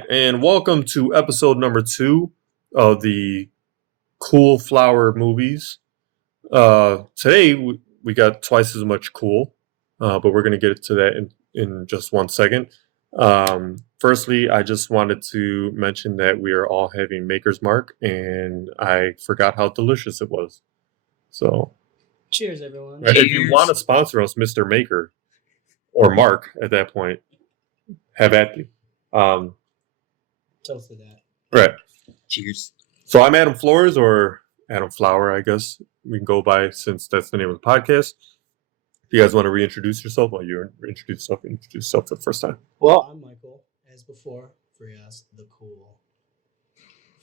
right, and welcome to episode number 2 of the Cool Flower movies. Today we got twice as much cool, but we're going to get to that in just 1 second. Firstly, I just wanted to mention that we are all having Maker's Mark, and I forgot how delicious it was. So, cheers, everyone. right, if you want to sponsor us, Mr. Maker, or Mark at that point, have at you. Toast to that. Right. Cheers. So I'm Adam Flores, or Adam Flower, I guess we can go by, since that's the name of the podcast. If you guys want to reintroduce yourself, well, you introduce yourself for the first time. Well, I'm Michael, as before, Frias the Cool.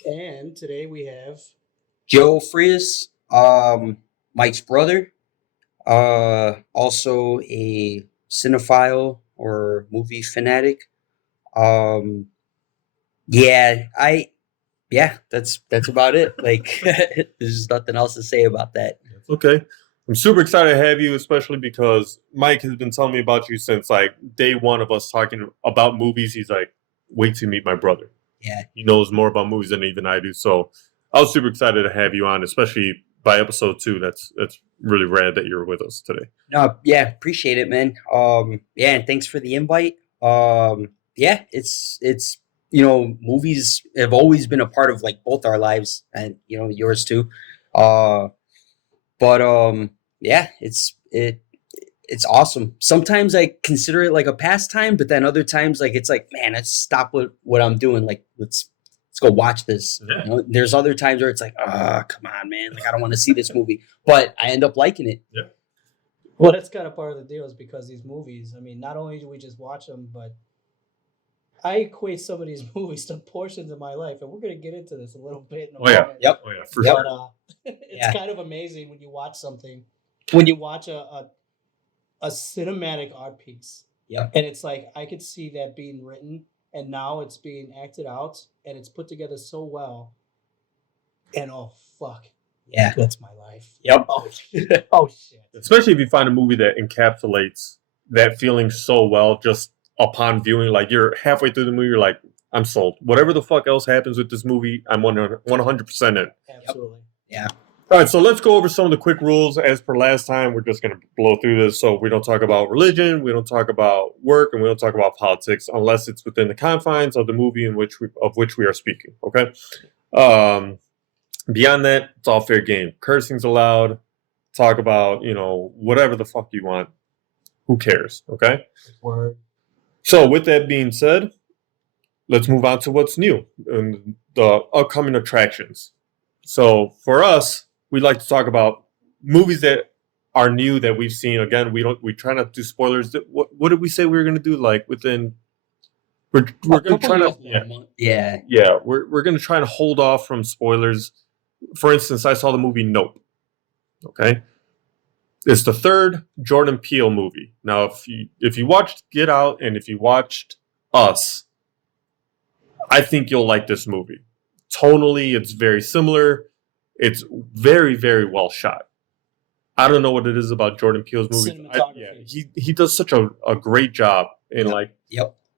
And today we have Joe Frias, Mike's brother, also a cinephile or movie fanatic. That's about it. Like, there's nothing else to say about that. Okay. I'm super excited to have you, especially because Mike has been telling me about you since like day one of us talking about movies. He's like, wait to meet my brother. Yeah. He knows more about movies than even I do. So I was super excited to have you on, especially by episode 2. That's really rad that you're with us today. No, yeah, appreciate it, man. And thanks for the invite. It's movies have always been a part of like both our lives and yours too. It's awesome. Sometimes I consider it like a pastime, but then other times like it's like, man, let's stop what I'm doing. Like let's go watch this. Yeah. There's other times where it's like, come on, man, like I don't want to see this movie, but I end up liking it. Yeah. Well, that's kind of part of the deal, is because these movies, I mean, not only do we just watch them, but I equate some of these movies to portions of my life, and we're going to get into this a little bit. Oh, yeah. Yep. Oh, yeah, for sure. But it's kind of amazing when you watch something, when you watch a cinematic art piece. Yep. And it's like, I could see that being written, and now it's being acted out, and it's put together so well. And oh, fuck. Yeah. That's my life. Yep. Oh, shit. Oh, shit. Especially if you find a movie that encapsulates that feeling so well just upon viewing. Like you're halfway through the movie, you're like, I'm sold. Whatever the fuck else happens with this movie, I'm 100% in. Absolutely. Yeah. All right, so let's go over some of the quick rules. As per last time, we're just going to blow through this. So we don't talk about religion, we don't talk about work, and we don't talk about politics unless it's within the confines of the movie of which we are speaking. Okay. Beyond that, it's all fair game. Cursing's allowed. Talk about whatever the fuck you want. Who cares? Okay. Word. So with that being said, let's move on to what's new and the upcoming attractions. So for us, we like to talk about movies that are new that we've seen. Again, we try not to do spoilers. What did we say we were going to do? Like we're going to try to we're going to try to hold off from spoilers. For instance, I saw the movie Nope. Okay, it's the third Jordan Peele movie. Now, if you watched Get Out and if you watched Us, I think you'll like this movie. Tonally, it's very similar. It's very, very well shot. I don't know what it is about Jordan Peele's movies. He does such a great job. And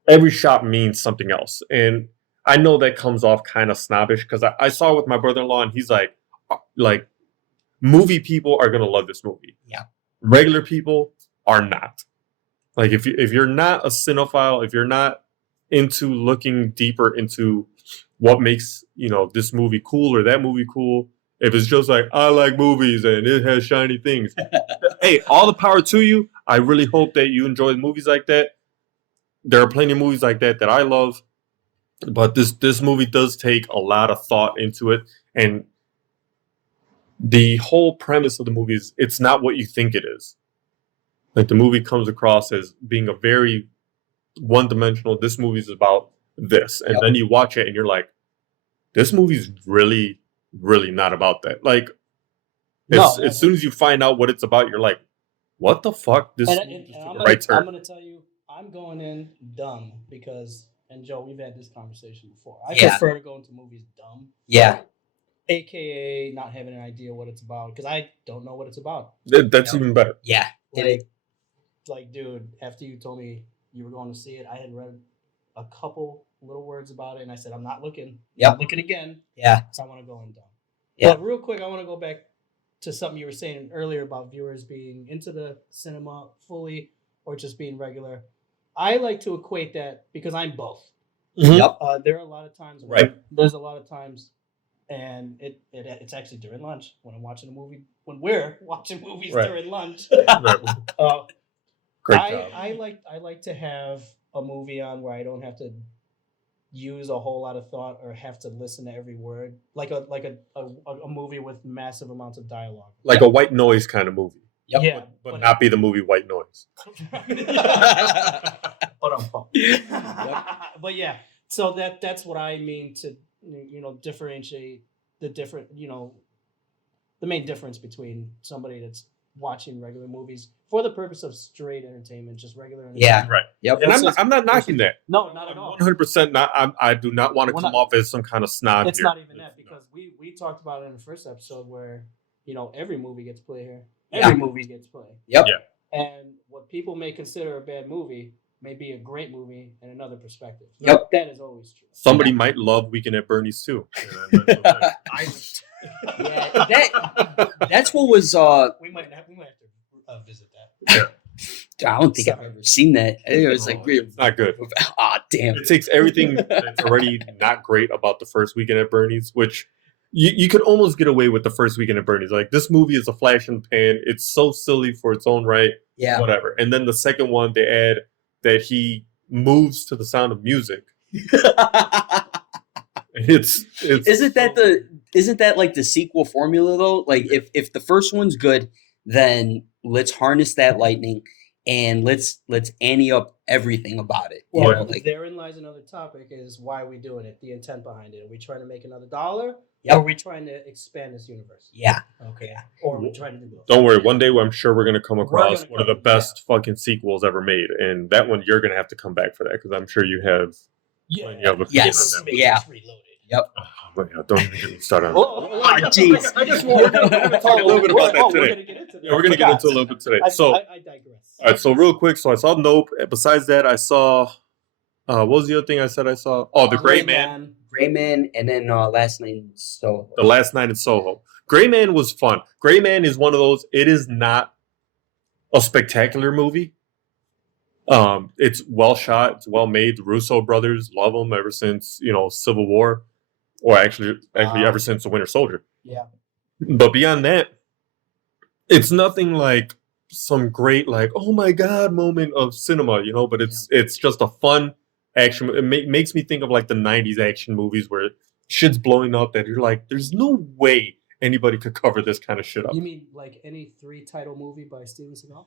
every shot means something else. And I know that comes off kind of snobbish because I saw it with my brother-in-law and he's like, movie people are going to love this movie. Yeah. Regular people are not. Like if you're not a cinephile, if you're not into looking deeper into what makes this movie cool or that movie cool, if it's just like I like movies and it has shiny things, hey, all the power to you. I really hope that you enjoy movies like that. There are plenty of movies like that I love, but this movie does take a lot of thought into it, and the whole premise of the movie is it's not what you think it is. Like the movie comes across as being a very one-dimensional. This movie is about this, and then you watch it and you're like, this movie's really, really not about that. Like, as soon as you find out what it's about, you're like, what the fuck? I'm gonna tell you, I'm going in dumb because, and Joe, we've had this conversation before. I prefer to go into movies dumb. Yeah. AKA not having an idea what it's about, because I don't know what it's about. That's even better. Yeah. Like, dude, after you told me you were going to see it, I had read a couple little words about it, and I said, I'm not looking. Yep. Not looking again. Yeah. So I want to go and done. Yeah. But real quick, I want to go back to something you were saying earlier about viewers being into the cinema fully or just being regular. I like to equate that because I'm both. Yep. There are a lot of times Right. There's a lot of times, and it's actually during lunch when I'm watching a movie. When we're watching movies Right. during lunch, Right. Great job. I like to have a movie on where I don't have to use a whole lot of thought or have to listen to every word, like a movie with massive amounts of dialogue, Like a white noise kind of movie, Yep. Yeah, but not be the movie White Noise. But yeah, so that's what I mean to differentiate the different the main difference between somebody that's watching regular movies for the purpose of straight entertainment, just regular entertainment. Yeah. Right. Yep. And I'm not knocking that. No, not at all. 100% not. I do not want to We're come not- off as some kind of snob It's here. not even that because we talked about it in the first episode where every movie gets play here. Yeah. Every movie gets play. Yep. Yeah. And what people may consider a bad movie may be a great movie in another perspective. Yep. That is always true. Somebody might love Weekend at Bernie's too. That's what was. We might have to visit that. I don't think I've ever seen that. It was like, It's not good. ah, damn. It takes everything that's already not great about the first Weekend at Bernie's, which you could almost get away with the first Weekend at Bernie's. Like, this movie is a flash in the pan. It's so silly for its own right. Yeah. Whatever. And then the second one, they add that he moves to the sound of music. It's Isn't that like the sequel formula though? Like if the first one's good, then let's harness that lightning and let's ante up everything about it. You Well, know, like, therein lies another topic: is why are we doing it? The intent behind it. Are we trying to make another dollar? Yep. Or are we trying to expand this universe? yeah. Okay. Or are we trying to do both? Don't worry. One day I'm sure we're going to come across gonna one of the come- best fucking sequels ever made. And that one, you're going to have to come back for that because I'm sure you have. Yeah. You have a Yes. feeling on that. Yeah. Reloaded. Oh, yeah, don't even get me started on Oh, that. jeez. I just want to talk a little bit about that We're today. gonna get into that. Yeah, we're going to get into a little bit today. So, I digress. all right, so real quick. So I saw Nope. Besides that, I saw, what was the other thing I said I saw? Oh, The Gray Man. Gray Man, and then Last Night in Soho. The Last Night in Soho. Gray Man was fun. Gray Man is one of those, it is not a spectacular movie. It's well shot, it's well made. The Russo brothers love them ever since, Civil War, or actually ever since The Winter Soldier. Yeah. But beyond that, it's nothing like some great, like, oh my God moment of cinema, but it's just a fun action. It makes me think of like the 90s action movies where shit's blowing up that you're like, there's no way anybody could cover this kind of shit up. You mean like any 3-title movie by Steven Seagal?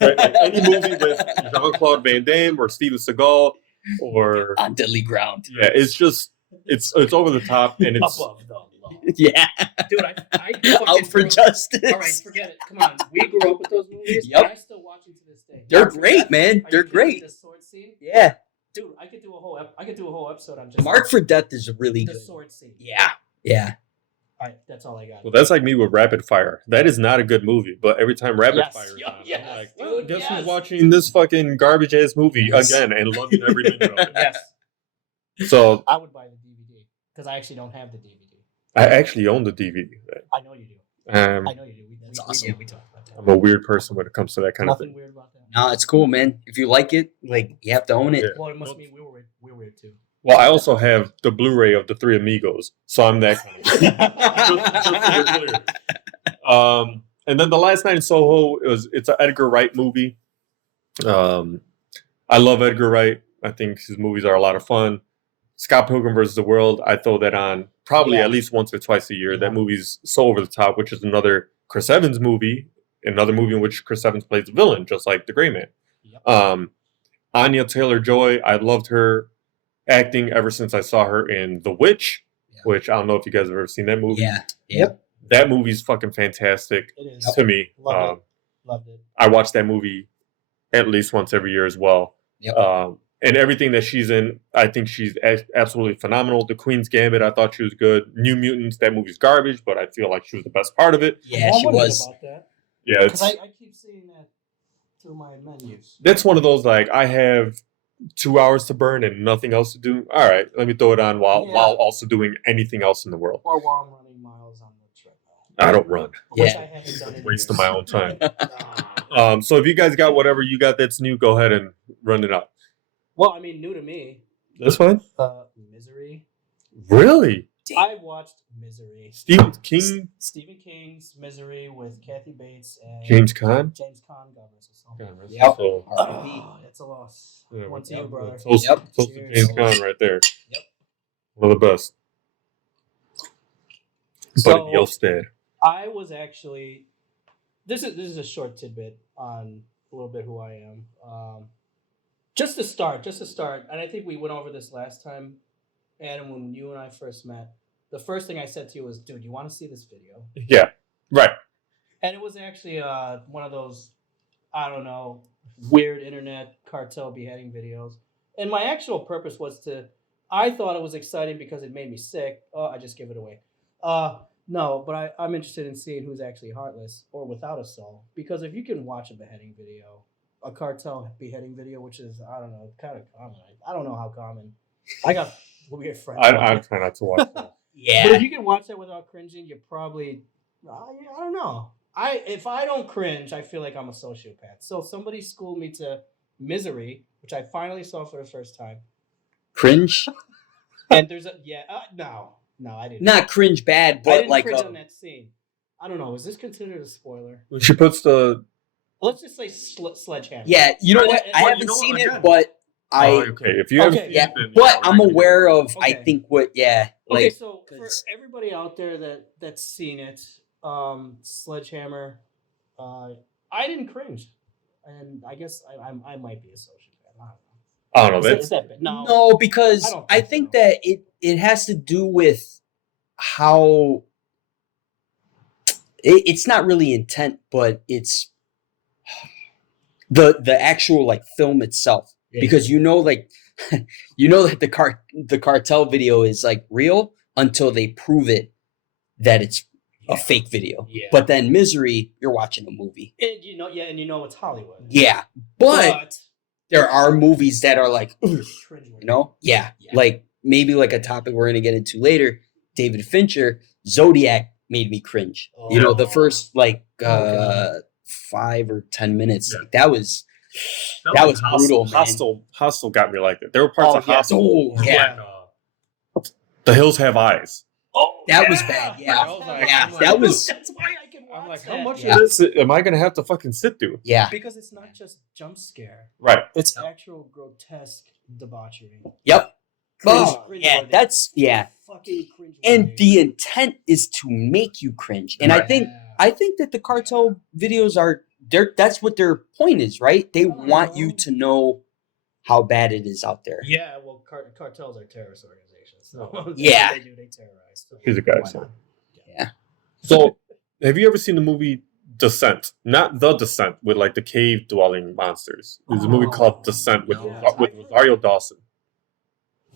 Right? Like any movie with Jean-Claude Van Damme or Steven Seagal or On Deadly Ground. yeah, it's just it's over the top and it's Above the law. Yeah. Dude, I fucking Out for grew up- justice. All right, forget it. Come on. We grew up with those movies. Yep. And I still watch them to this day. They're Mark great, Fordeath, man. are you They're kidding? great. The sword scene. Yeah. Dude, I could do a whole episode on just Mark for Death is really the good. sword scene. Yeah. Yeah. All right, that's all I got. well, that's like me with Rapid Fire. That is not a good movie, but every time Rapid Yes. Fire is Yo, on, yes, I'm like, dude, well, guess yes. who's watching this fucking garbage ass movie Yes. again and loving every minute of it. Yes, So I would buy the DVD because I actually don't have the DVD. I actually own the DVD. I know you do. I know you do. That's awesome. We talked about that. I'm a weird person when it comes to that kind of Nothing thing. weird about that. No, it's cool, man. If you like it, like you have to own it. Yeah. Well, it must mean we're weird too. Well, I also have the Blu-ray of the Three Amigos, so I'm that kind of just to be clear. And then The Last Night in Soho, it's an Edgar Wright movie. I love Edgar Wright. I think his movies are a lot of fun. Scott Pilgrim vs. the World, I throw that on probably Yeah. at least once or twice a year. Yeah. That movie's so over the top, which is another Chris Evans movie, another movie in which Chris Evans plays the villain, just like The Gray Man. Yep. Anya Taylor-Joy, I loved her acting ever since I saw her in The Witch, Yeah. which I don't know if you guys have ever seen that movie. Yeah. Yep. That movie's fucking fantastic It is. to me. Loved Loved it. I watch that movie at least once every year as well. Yep. And everything that she's in, I think she's absolutely phenomenal. The Queen's Gambit, I thought she was good. New Mutants, that movie's garbage, but I feel like she was the best part of it. Yeah, I she wondered was. about that Yeah, because I keep seeing that through my menus. that's one of those, like, I have 2 hours to burn and nothing else to do. All right, let me throw it on while also doing anything else in the world. Or while I'm running miles on the treadmill. I don't run. Which Yeah. I haven't done in Waste of years. my own time. Nah. So if you guys got whatever you got that's new, go ahead and run it up. Well, I mean, new to me. That's fine. Misery. Really? I watched Misery. Stephen King, Stephen King's Misery with Kathy Bates and James Caan. James Caan, God rest his soul. God rest his Yep. soul. Oh, it's a loss. Yeah, One to you, brother. Toast, Yep. toast to Cheers. James Caan right there. Yep. One of the best. So- But Dios dead. I was actually. This is a short tidbit on a little bit who I am. Just to start, and I think we went over this last time, Adam, when you and I first met. The first thing I said to you was, "Dude, you want to see this video?" Yeah. Right. And it was actually one of those, I don't know, weird internet cartel beheading videos. And my actual purpose was I thought it was exciting because it made me sick. Oh, I just give it away. No, but I'm interested in seeing who's actually heartless or without a soul. Because if you can watch a beheading video, a cartel beheading video, which is, I don't know, kind of common. I don't know how common. I got weird friends. I try not to watch that. But Yeah. if you can watch that without cringing, you probably, I don't know. If I don't cringe, I feel like I'm a sociopath. So somebody schooled me to Misery, which I finally saw for the first time. Cringe? And there's no, I didn't. Not cringe bad, I but didn't like cringe on that scene. I don't know. Is this considered a spoiler? When she puts the. Let's just say sledgehammer. yeah, you know Well, what? I well, haven't you know what, seen again. it, but I okay, if you haven't Okay, seen yeah, it, then, but yeah, I'm right. aware of I Okay. think what Okay, like so for 'cause- everybody out there that's seen it, Sledgehammer, I didn't cringe, and I guess I might be a sociopath. I don't know. I don't know. Is That's that bad? No. No, because I don't I think think so. that it has to do with how it's not really intent, but it's the actual like film itself. Yeah. Because like you know that the cartel video is like real until they prove it that it's a fake video. Yeah. But then Misery, you're watching a movie. And you know it's Hollywood. Yeah. But there are movies that are like, ugh, cringeworthy. you know? Yeah. Yeah. Like maybe like a topic we're gonna get into later. David Fincher, Zodiac made me cringe. You know, the first like God. 5 or 10 minutes. Yeah. Like, that was brutal, man. Hostel got me like that. There were parts Oh, of yeah. Hostel. Oh, where, yeah. like, The Hills Have eyes. Oh, That was bad, yeah. I was like- Yeah, I'm like, that was- That's why I can watch I'm like, that. how much Yeah. of this am I gonna have to fucking sit through? Yeah. Because it's not just jump scare; Right. it's actual grotesque debauchery. Yep. Oh, Cringe- yeah, cringeworthy. that's yeah. Fucking cringe. And the intent is to make you cringe. And I Right. think that the cartel videos are that's what their point is, right? They want you to know how bad it is out there. Yeah, well, cartels are terrorist organizations. So Yeah. they do. They terrorize. So He's a guy. why So. not? Yeah. So, have you ever seen the movie Descent? Not The Descent with like the cave dwelling monsters. There's a movie called Descent with no. with Rosario Dawson.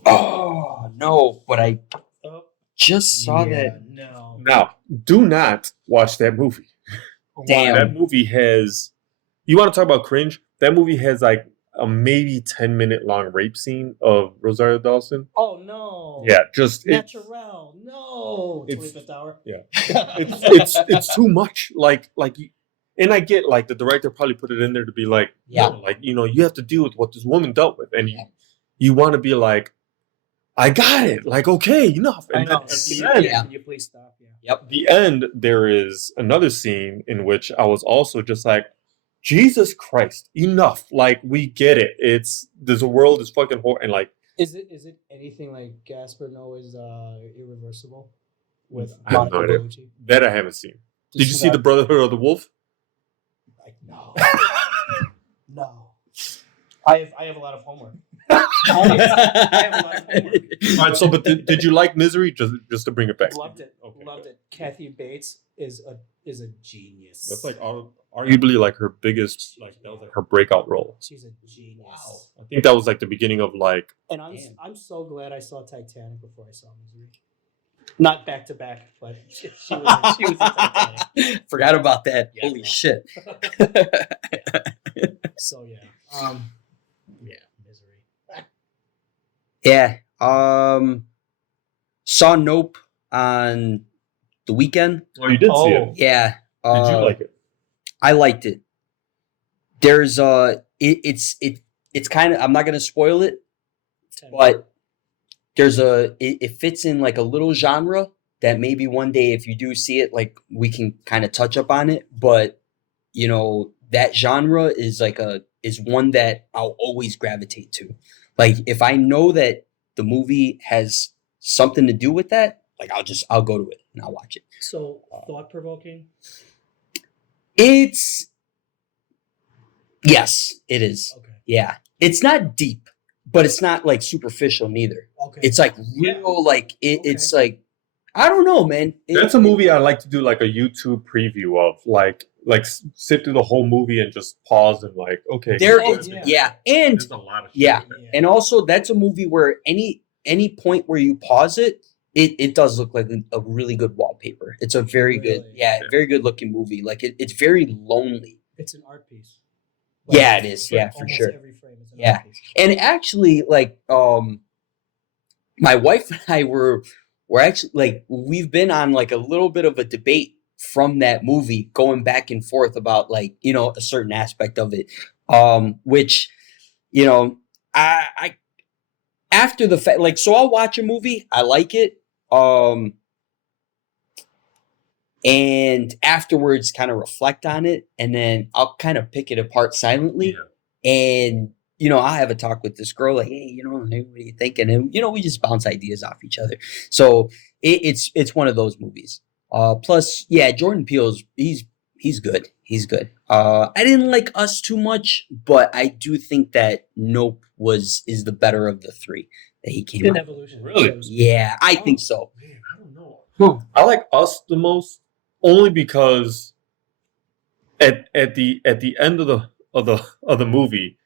Oh no, but I Oh, just saw yeah, that. No. Now, do not watch that movie. Damn. That movie has. You want to talk about cringe? That movie has like a maybe 10-minute long rape scene of Rosario Dawson. Oh no. Yeah, just Natural. No. It's- 25th hour. yeah. it's too much. And I get like the director probably put it in there to be like, Yeah. no, like you have to deal with what this woman dealt with, and Yeah. you want to be like, I got it. Like, okay, enough. I And know. then at the Can end, Yeah. you please stop? Yeah. Yep. the end, there is another scene in which I was also just like, Jesus Christ, enough. Like, we get it. There's a world is fucking horrible. And like, Is it anything like Gaspar Noé's Irreversible with I have Monica no idea. Bellucci? that I haven't seen. Did you see The that? Brotherhood of the Wolf? Like, no. No. I have a lot of homework. I have a lot of homework. All right, so, but did you like Misery? Just to bring it back. Loved it. Okay, Loved good. it. Kathy Bates is a genius. That's like arguably like her biggest, like that was like her breakout role. She's a genius. Wow. I think that was like the beginning of like And Damn. I'm so glad I saw Titanic before I saw Misery. Not back to back, but she was in Titanic. Forgot about that. Yeah, Holy no. shit. So yeah. Yeah, Misery. Yeah. Saw Nope on the weekend. Oh, you did see it. Yeah. Did you like it? I liked it. There's it's kind of, I'm not gonna spoil it, but it fits in like a little genre that maybe one day if you do see it, like we can kind of touch up on it. But that genre is one that I'll always gravitate to. Like if I know that the movie has something to do with that, like I'll go to it and I'll watch it. So thought provoking. It's Yes, it is. Okay. Yeah. It's not deep, but it's not like superficial neither. Okay. It's like Yeah. real, like it's like, I don't know, man. That's a movie I like to do like a YouTube preview of, like sit through the whole movie and just pause and like, okay. There Oh, is, yeah. yeah. And There's a lot of shit yeah. in there. and also that's a movie where any point where you pause it, it does look like a really good wallpaper. It's a very good, Really? very good looking movie. Like it's very lonely. It's an art piece. Yeah, it is. Yeah, for Almost sure. Every frame is an Yeah. art piece. And actually, like, my wife and I were actually like, we've been on like a little bit of a debate from that movie, going back and forth about like, a certain aspect of it. Which, I after the fact, like, so I'll watch a movie, I like it, and afterwards kind of reflect on it, and then I'll kind of pick it apart silently. And I'll have a talk with this girl, like, hey, hey, what are you thinking? And we just bounce ideas off each other. So it's one of those movies. Plus, yeah, Jordan Peele's he's good. He's good. I didn't like Us too much, but I do think that Nope is the better of the three that he came In out. evolution. Really? Yeah, I think so. Man, I don't know. I like Us the most only because at the end of the movie,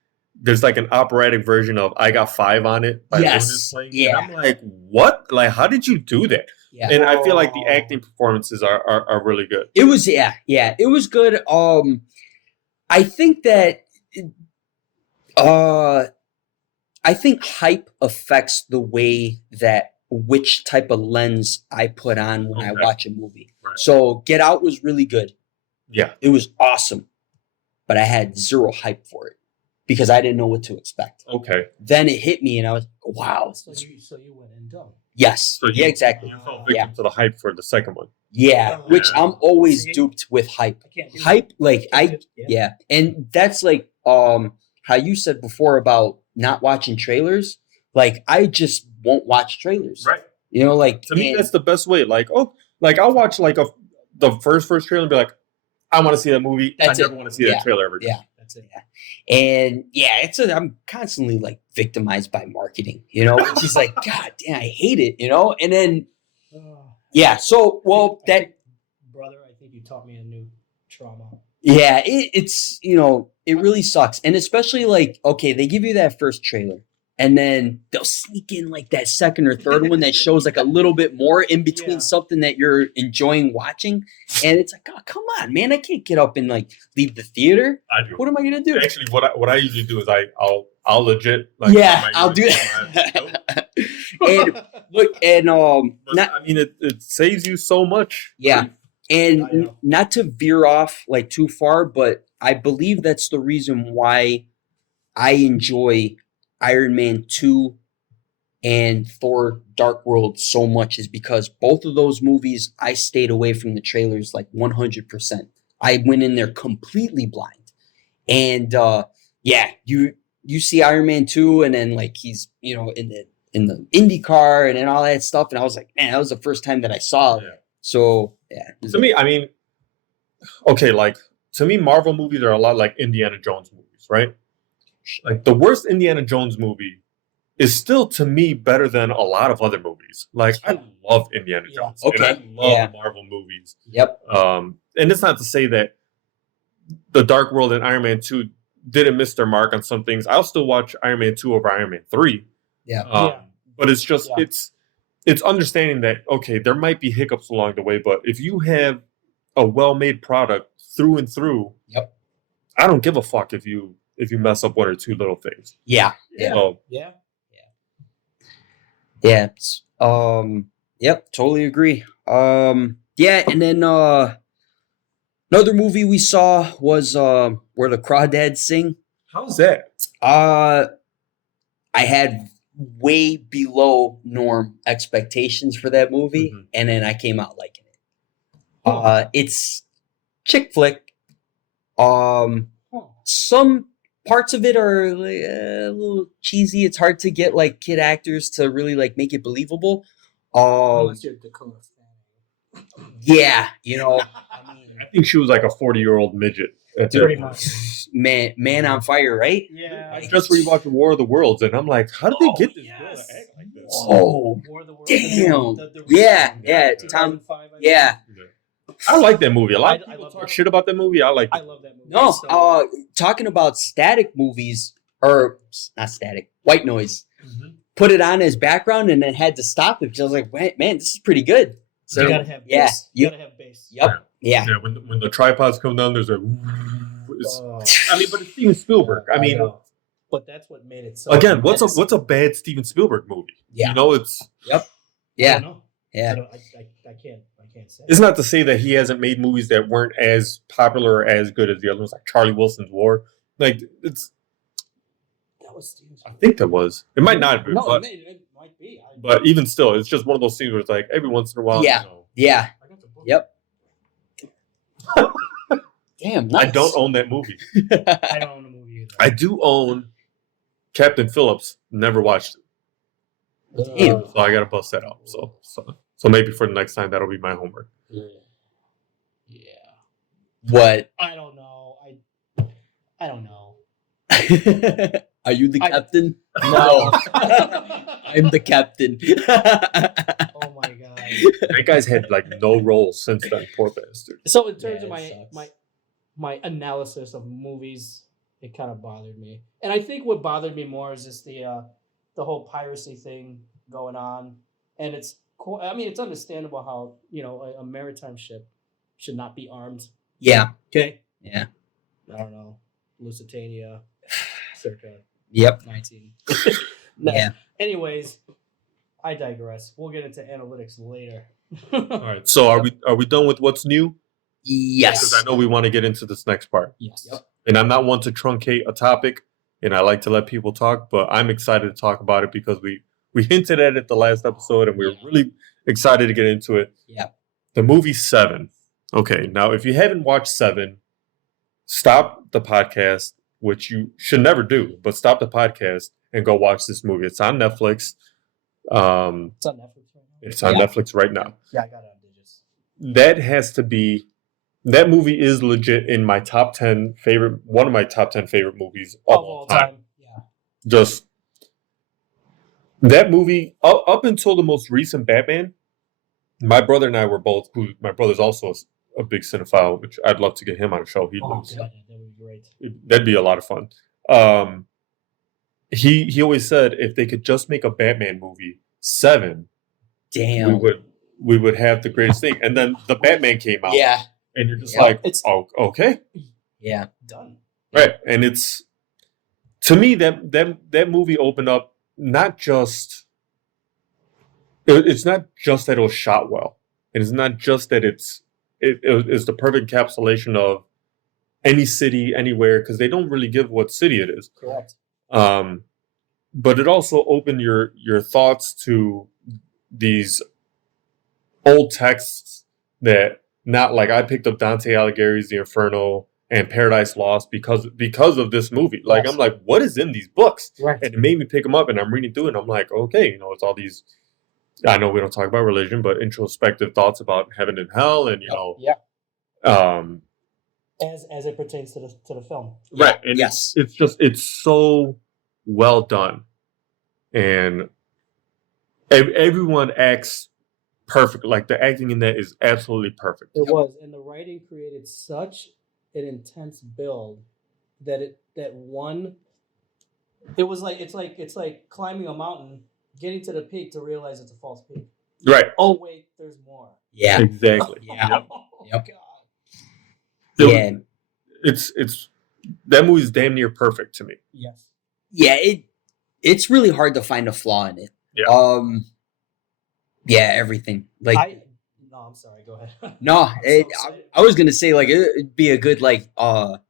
there's like an operatic version of "I Got Five on It" by Yes. Luna's playing. Yeah. And I'm like, what? Like, how did you do that? Yeah. And I feel like the acting performances are really good. It was it was good. I think that I think hype affects the way that which type of lens I put on when I Okay. watch a movie. Right. So Get Out was really good. Yeah. It was awesome, but I had zero hype for it because I didn't know what to expect. Okay. Then it hit me and I was, wow. So you went in dumb. Yes. So Yeah, exactly. You fell victim to the hype for the second one. Yeah, which I'm always See? duped with hype. I can't do Hype, like that. yeah, and that's like how you said before about not watching trailers. Like I just won't watch trailers. Right. Like To me, that's the best way. Like, I'll watch like the first trailer and be like, I want to see that movie. That's I never it. want to see Yeah. that trailer ever. Yeah. That's it. and yeah, I'm constantly like victimized by marketing. It's just like, God damn, I hate it. And then yeah, so Brother, I think you taught me a new trauma. yeah, it's it really sucks, and especially like, okay, they give you that first trailer, and then they'll sneak in like that second or third one that shows like a little bit more in between Yeah. something that you're enjoying watching, and it's like, oh, come on, man, I can't get up and like leave the theater. I do. What am I gonna do? Actually, what I usually do is I'll legit Yeah, my I'll do earbuds. that. And look, and But, not I mean, it saves you so much. yeah. And I know. not to veer off like too far, but I believe that's the reason why I enjoy Iron Man 2 and Thor Dark World so much, is because both of those movies I stayed away from the trailers like 100%. I went in there completely blind. And yeah, you see Iron Man 2 and then like he's, in the Indy car and all that stuff, and I was like, man, that was the first time that I saw it. Yeah. So yeah. To me, I mean, okay, like to me, Marvel movies are a lot like Indiana Jones movies, right? Like the worst Indiana Jones movie is still to me better than a lot of other movies. Like I love Indiana Yeah. Jones. Okay. And I love Yeah. Marvel movies. Yep. And it's not to say that the Dark World and Iron Man 2 didn't miss their mark on some things. I'll still watch Iron Man 2 over Iron Man 3. Yeah. Yeah. But it's just Yeah. it's understanding that, okay, there might be hiccups along the way, but if you have a well-made product through and through, Yep. I don't give a fuck if you mess up one or two little things. Yeah. Yeah. So, Yeah. Yeah. Yep. Totally agree. Yeah. And then another movie we saw was where the Crawdads Sing. How's that? I had way below norm expectations for that movie, Mhm. and then I came out liking it. Huh. It's chick flick. Huh. Some parts of it are like, a little cheesy. It's hard to get like kid actors to really like make it believable. Unless you're Dakota Fanning. Yeah, you know, I mean, I think she was like a 40-year-old midget. At that Pretty point. much. man on fire, right? Yeah. I just rewatched War of the Worlds, and I'm like, how did they get this girl yes. to act like this? Whoa. War of the Worlds, Damn. the Yeah, recent yeah, one, Tom. 2005, I think. Yeah. I like that movie. A lot of I people love talk that. shit about that movie. I like I it. love that movie. No, So, talking about static movies, or not static, white noise. Mhm. Put it on as background and then had to stop it because I was like, man, this is pretty good. So you gotta have yeah, bass. You gotta have bass. Yep. Yeah. Yeah, when the tripods come down, there's a. Oh, I mean, but it's Steven Spielberg. I mean, know. But that's what made it so. again, what's menacing. a bad Steven Spielberg movie? Yeah. You know, it's I Yeah. don't know. Yeah. I can't say. it's not to say that he hasn't made movies that weren't as popular or as good as the other ones, like Charlie Wilson's War. Like it's, That was Steven I Spielberg. think that was. It might not have been, No, but it might be. but even still, it's just one of those things where it's like every once in a while. Yeah. You know, Yeah. I got the book. Yep. Damn. Nice. I don't own that movie. I don't own a movie either. I do own Captain Phillips. Never watched it, Damn. so I gotta bust that out. So maybe for the next time that'll be my homework. Yeah. What? I don't know. I don't know. Are you the I- captain? No. I'm the captain. Oh my god. That guy's had like no role since then. Poor bastard. So in terms Yeah, of it my sucks. my analysis of movies, it kind of bothered me. And I think what bothered me more is just the whole piracy thing going on. And it's cool. I mean, it's understandable how, a maritime ship should not be armed. Yeah. Okay. Yeah. I don't know. Lusitania, circa Yep. 19. Yeah. Anyways, I digress. We'll get into analytics later. All right. So are we done with what's new? Yes. Because I know we want to get into this next part. Yes. Yep. And I'm not one to truncate a topic, and I like to let people talk, but I'm excited to talk about it because we hinted at it the last episode, and we were Yeah. really excited to get into it. Yeah. The movie Seven. Okay, now if you haven't watched Seven, stop the podcast, which you should never do, but stop the podcast and go watch this movie. It's on Netflix. It's on Netflix right now. It's on Yeah. Netflix right now. Yeah, I got it on digits. That movie is legit in my top 10 favorite, one of my top 10 favorite movies of all time. Yeah. Just that movie, up until the most recent Batman, my brother and I were both, my brother's also a big cinephile, which I'd love to get him on a show. He'd Oh, love God, that would be great. that'd be a lot of fun. He always said if they could just make a Batman movie, Seven, Damn. we would have the greatest thing. And then the Batman came out, Yeah. and you're just Yeah. like, It's oh, okay, Yeah. done. right. And it's, to me, that movie opened up not just, it's not just that it was shot well, and it's not just that it's the perfect encapsulation of any city anywhere, because they don't really give what city it is. Correct. But it also opened your thoughts to these old texts that, not like, I picked up Dante Alighieri's The Inferno and Paradise Lost because of this movie. Like, Yes. I'm like, what is in these books? Right. And it made me pick them up, and I'm reading through it, and I'm like, okay, it's all these, I know we don't talk about religion, but introspective thoughts about heaven and hell, and Yeah. um, As it pertains to the film. right. And Yes. it's so well done, and everyone acts perfect. Like, the acting in that is absolutely perfect. It was, and the writing created such an intense build that it was like it's like climbing a mountain, getting to the peak to realize it's a false peak. Right. Oh wait, there's more. Yeah. Exactly. Yeah. Oh, Yep. God. Yeah. It's that movie's damn near perfect to me. Yes. Yeah. It's really hard to find a flaw in it. Yeah. Yeah, everything. Like No, I'm sorry. Go ahead. no, I'm so excited. I was gonna say like it'd be a good like thought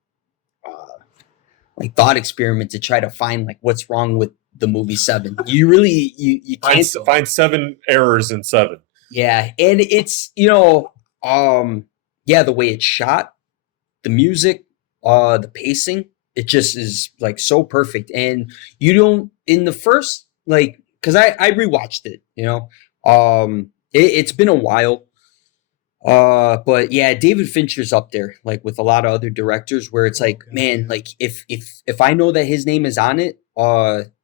experiment to try to find like what's wrong with the movie Seven. You really you can't Find 7 errors in 7. Yeah, and it's yeah, the way it's shot, the music, the pacing, it just is like so perfect. And you don't in the first like because I rewatched it, it's been a while. But yeah, David Fincher's up there, like with a lot of other directors, where it's like, man, like if I know that his name is on it,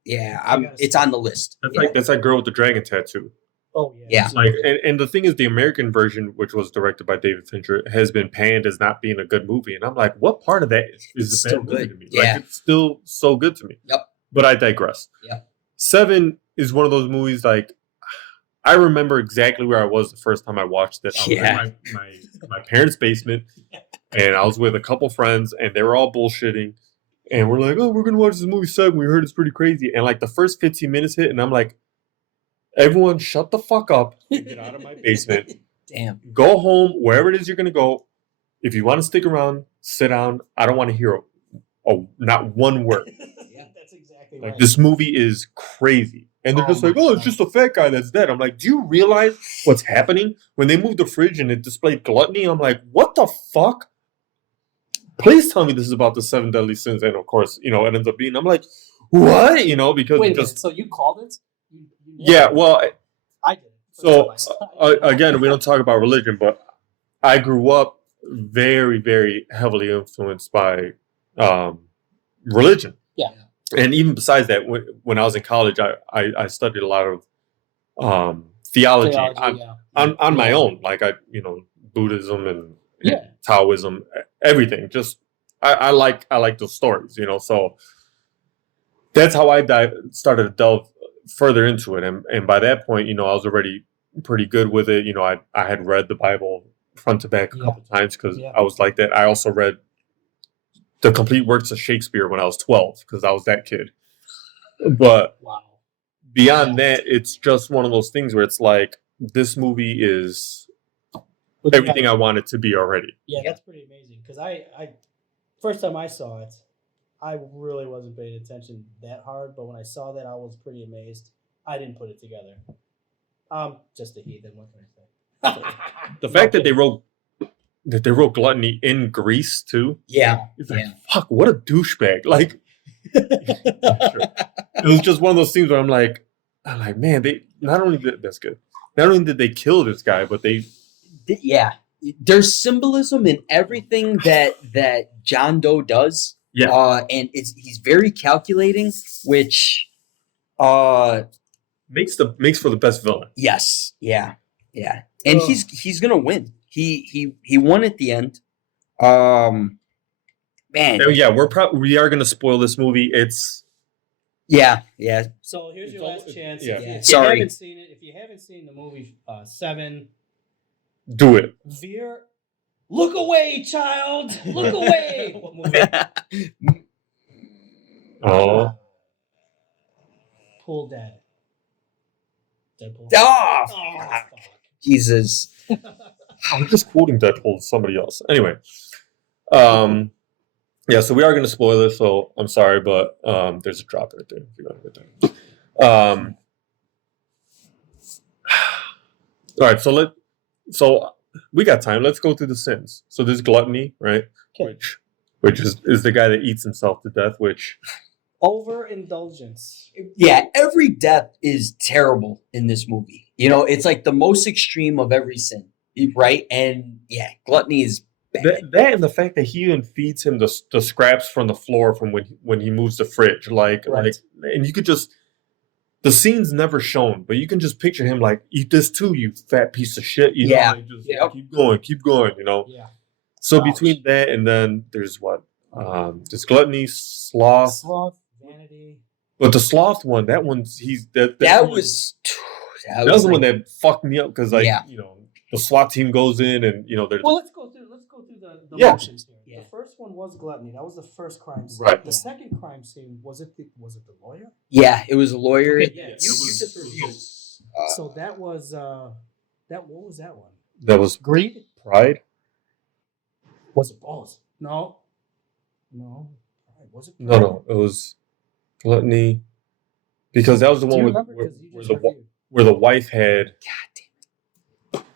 yeah, it's on the list. That's that girl with the dragon tattoo. Oh yeah. Yeah. Like, and the thing is, the American version, which was directed by David Fincher, has been panned as not being a good movie, and I'm like, what part of that is a still bad movie good. to me? Yeah. Like, it's still so good to me. Yep. But I digress. Yep. 7 is one of those movies like I remember exactly where I was the first time I watched it. I was in my parents' basement, and I was with a couple friends, and they were all bullshitting. And we're like, oh, we're going to watch this movie 7. We heard it's pretty crazy. And like the first 15 minutes hit, and I'm like, everyone shut the fuck up and get out of my basement. Damn. Go home, wherever it is you're going to go. If you want to stick around, sit down. I don't want to hear not one word. Yeah, that's exactly Like, right. this movie is crazy. And they're just like, oh, it's just a fat guy that's dead. I'm like, do you realize what's happening? When they moved the fridge and it displayed gluttony, I'm like, what the fuck? Please tell me this is about the 7 deadly sins. And of course, it ends up being, I'm like, what? Because Wait, just. so you called it? Yeah, well, I did. so again, we don't talk about religion, but I grew up very, very heavily influenced by religion. Yeah. And even besides that, when I was in college, I studied a lot of theology on my own, like Buddhism and Taoism, everything. Just I like those stories, so that's how I started to delve further into it, and by that point, I was already pretty good with it. I had read the Bible front to back a couple times because I was like that. I also read the complete works of Shakespeare when I was 12 because I was that kid. But beyond that, it's just one of those things where it's like, this movie is everything I want it to be already. Yeah, that's pretty amazing. Because I first time I saw it, I really wasn't paying attention that hard. But when I saw that, I was pretty amazed. I didn't put it together. Just a heathen. What can I say? The fact that they wrote gluttony in Greece too. Yeah. It's like, fuck, what a douchebag. Like, it was just one of those things where I'm like, man, they not only that's good. Not only did they kill this guy, but there's symbolism in everything that John Doe does. Yeah. And he's very calculating, which makes for the best villain. Yes. Yeah. Yeah. And he's gonna win. He won at the end. Man. Yeah, we are gonna spoil this movie. It's yeah. So here's your last chance. Yeah. If Sorry. you haven't seen it, if you haven't seen the movie 7, do it. Veer, look away, child. Look away. What movie? Oh. Pool Dead. Deadpool. Oh, fuck. Jesus. I'm just quoting Deadpool to somebody else. Anyway. Yeah, so we are going to spoil this, so I'm sorry, but there's a drop right there if you want to get there. All right, so we got time. Let's go through the sins. So there's gluttony, right? Okay. Which is the guy that eats himself to death, which overindulgence. Yeah, every death is terrible in this movie. It's like the most extreme of every sin, right? And yeah, gluttony is bad. That and the fact that he even feeds him the scraps from the floor from when he moves the fridge, and you could just, the scene's never shown, but you can just picture him like, eat this too, you fat piece of shit. Keep going. Yeah. So between that and then there's what? There's gluttony, sloth, vanity. But the sloth one, that one's that was the one that fucked me up because the SWAT team goes in and there's let's go through the motions here. Yeah. The first one was gluttony. That was the first crime scene. Right. The second crime scene was it the lawyer? Yeah, it was a lawyer. Okay, yeah. You just review. So that was that. What was that one? That was Greed. Pride. Was it Balls? No. Was it? No, it was Gluttony. Because that was the Do you one remember? where, 'Cause you where, just the, reviewed. where the wife had God damn it.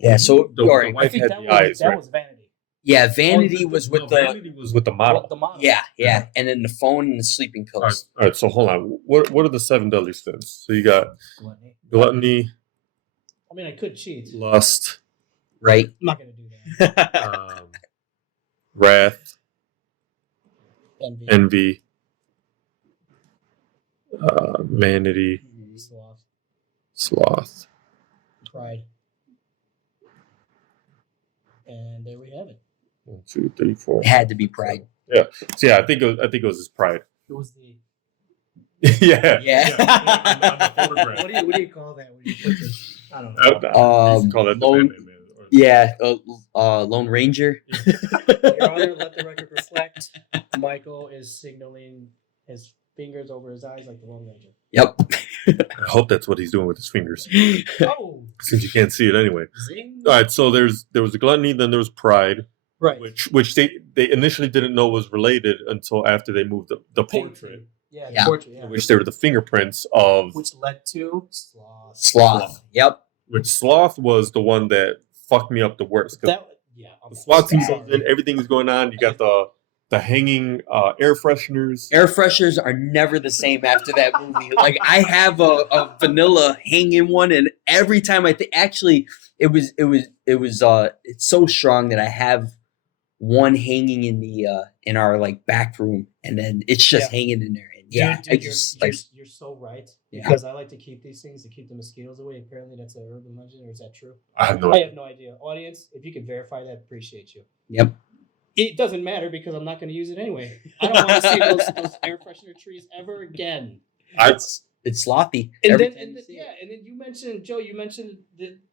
Yeah, so the all right. wife I think had that the was eyes, that right? was Vanity. Yeah, Vanity was with the Vanity was with the model. The model. yeah, and then the phone and the sleeping All right, pills. all right, so hold on. What are the 7 deadly sins? So you got Gluttony. gluttony, I mean, I could cheat. lust, Right? I'm not gonna do that. wrath, Envy. envy, vanity, Sloth. sloth. Pride. And there we have it. 1, 2, 3, 4. It had to be pride. So yeah, I think it was his pride. It was the. yeah. Yeah. On the photograph. What do you call that when you put this? I don't know. I used to call that the Lone- Batman man. Or- Yeah, Lone Ranger. Your Honor, let the record reflect. Michael is signaling his fingers over his eyes like the Lone Ranger. Yep. I hope that's what he's doing with his fingers, Oh, since you can't see it anyway. zing! All right, so there was the gluttony, then there was pride, Right. which they initially didn't know was related until after they moved the portrait, Yeah, Yeah. the portrait. Yeah. which there were the fingerprints of Which led to sloth. Sloth. Yep. which sloth was the one that fucked me up the worst. 'Cause That. Yeah. the okay. SWAT team Sorry. goes in, everything's going on. You got the hanging air fresheners. Air fresheners are never the same after that movie. Like I have a vanilla hanging one, and every time I think, actually, it was it's so strong that I have one hanging in our like back room, and then it's just Yeah. hanging in there. And yeah, Dude, I just you're so right. Yeah. Because I like to keep these things to keep the mosquitoes away. Apparently, that's an urban legend, or is that true? I have no I idea. have no idea. Audience, if you can verify that, appreciate you. yep. It doesn't matter because I'm not going to use it anyway. I don't want to see those air freshener trees ever again. It's slothy. And Every then, time you see it. and then you mentioned Joe. You mentioned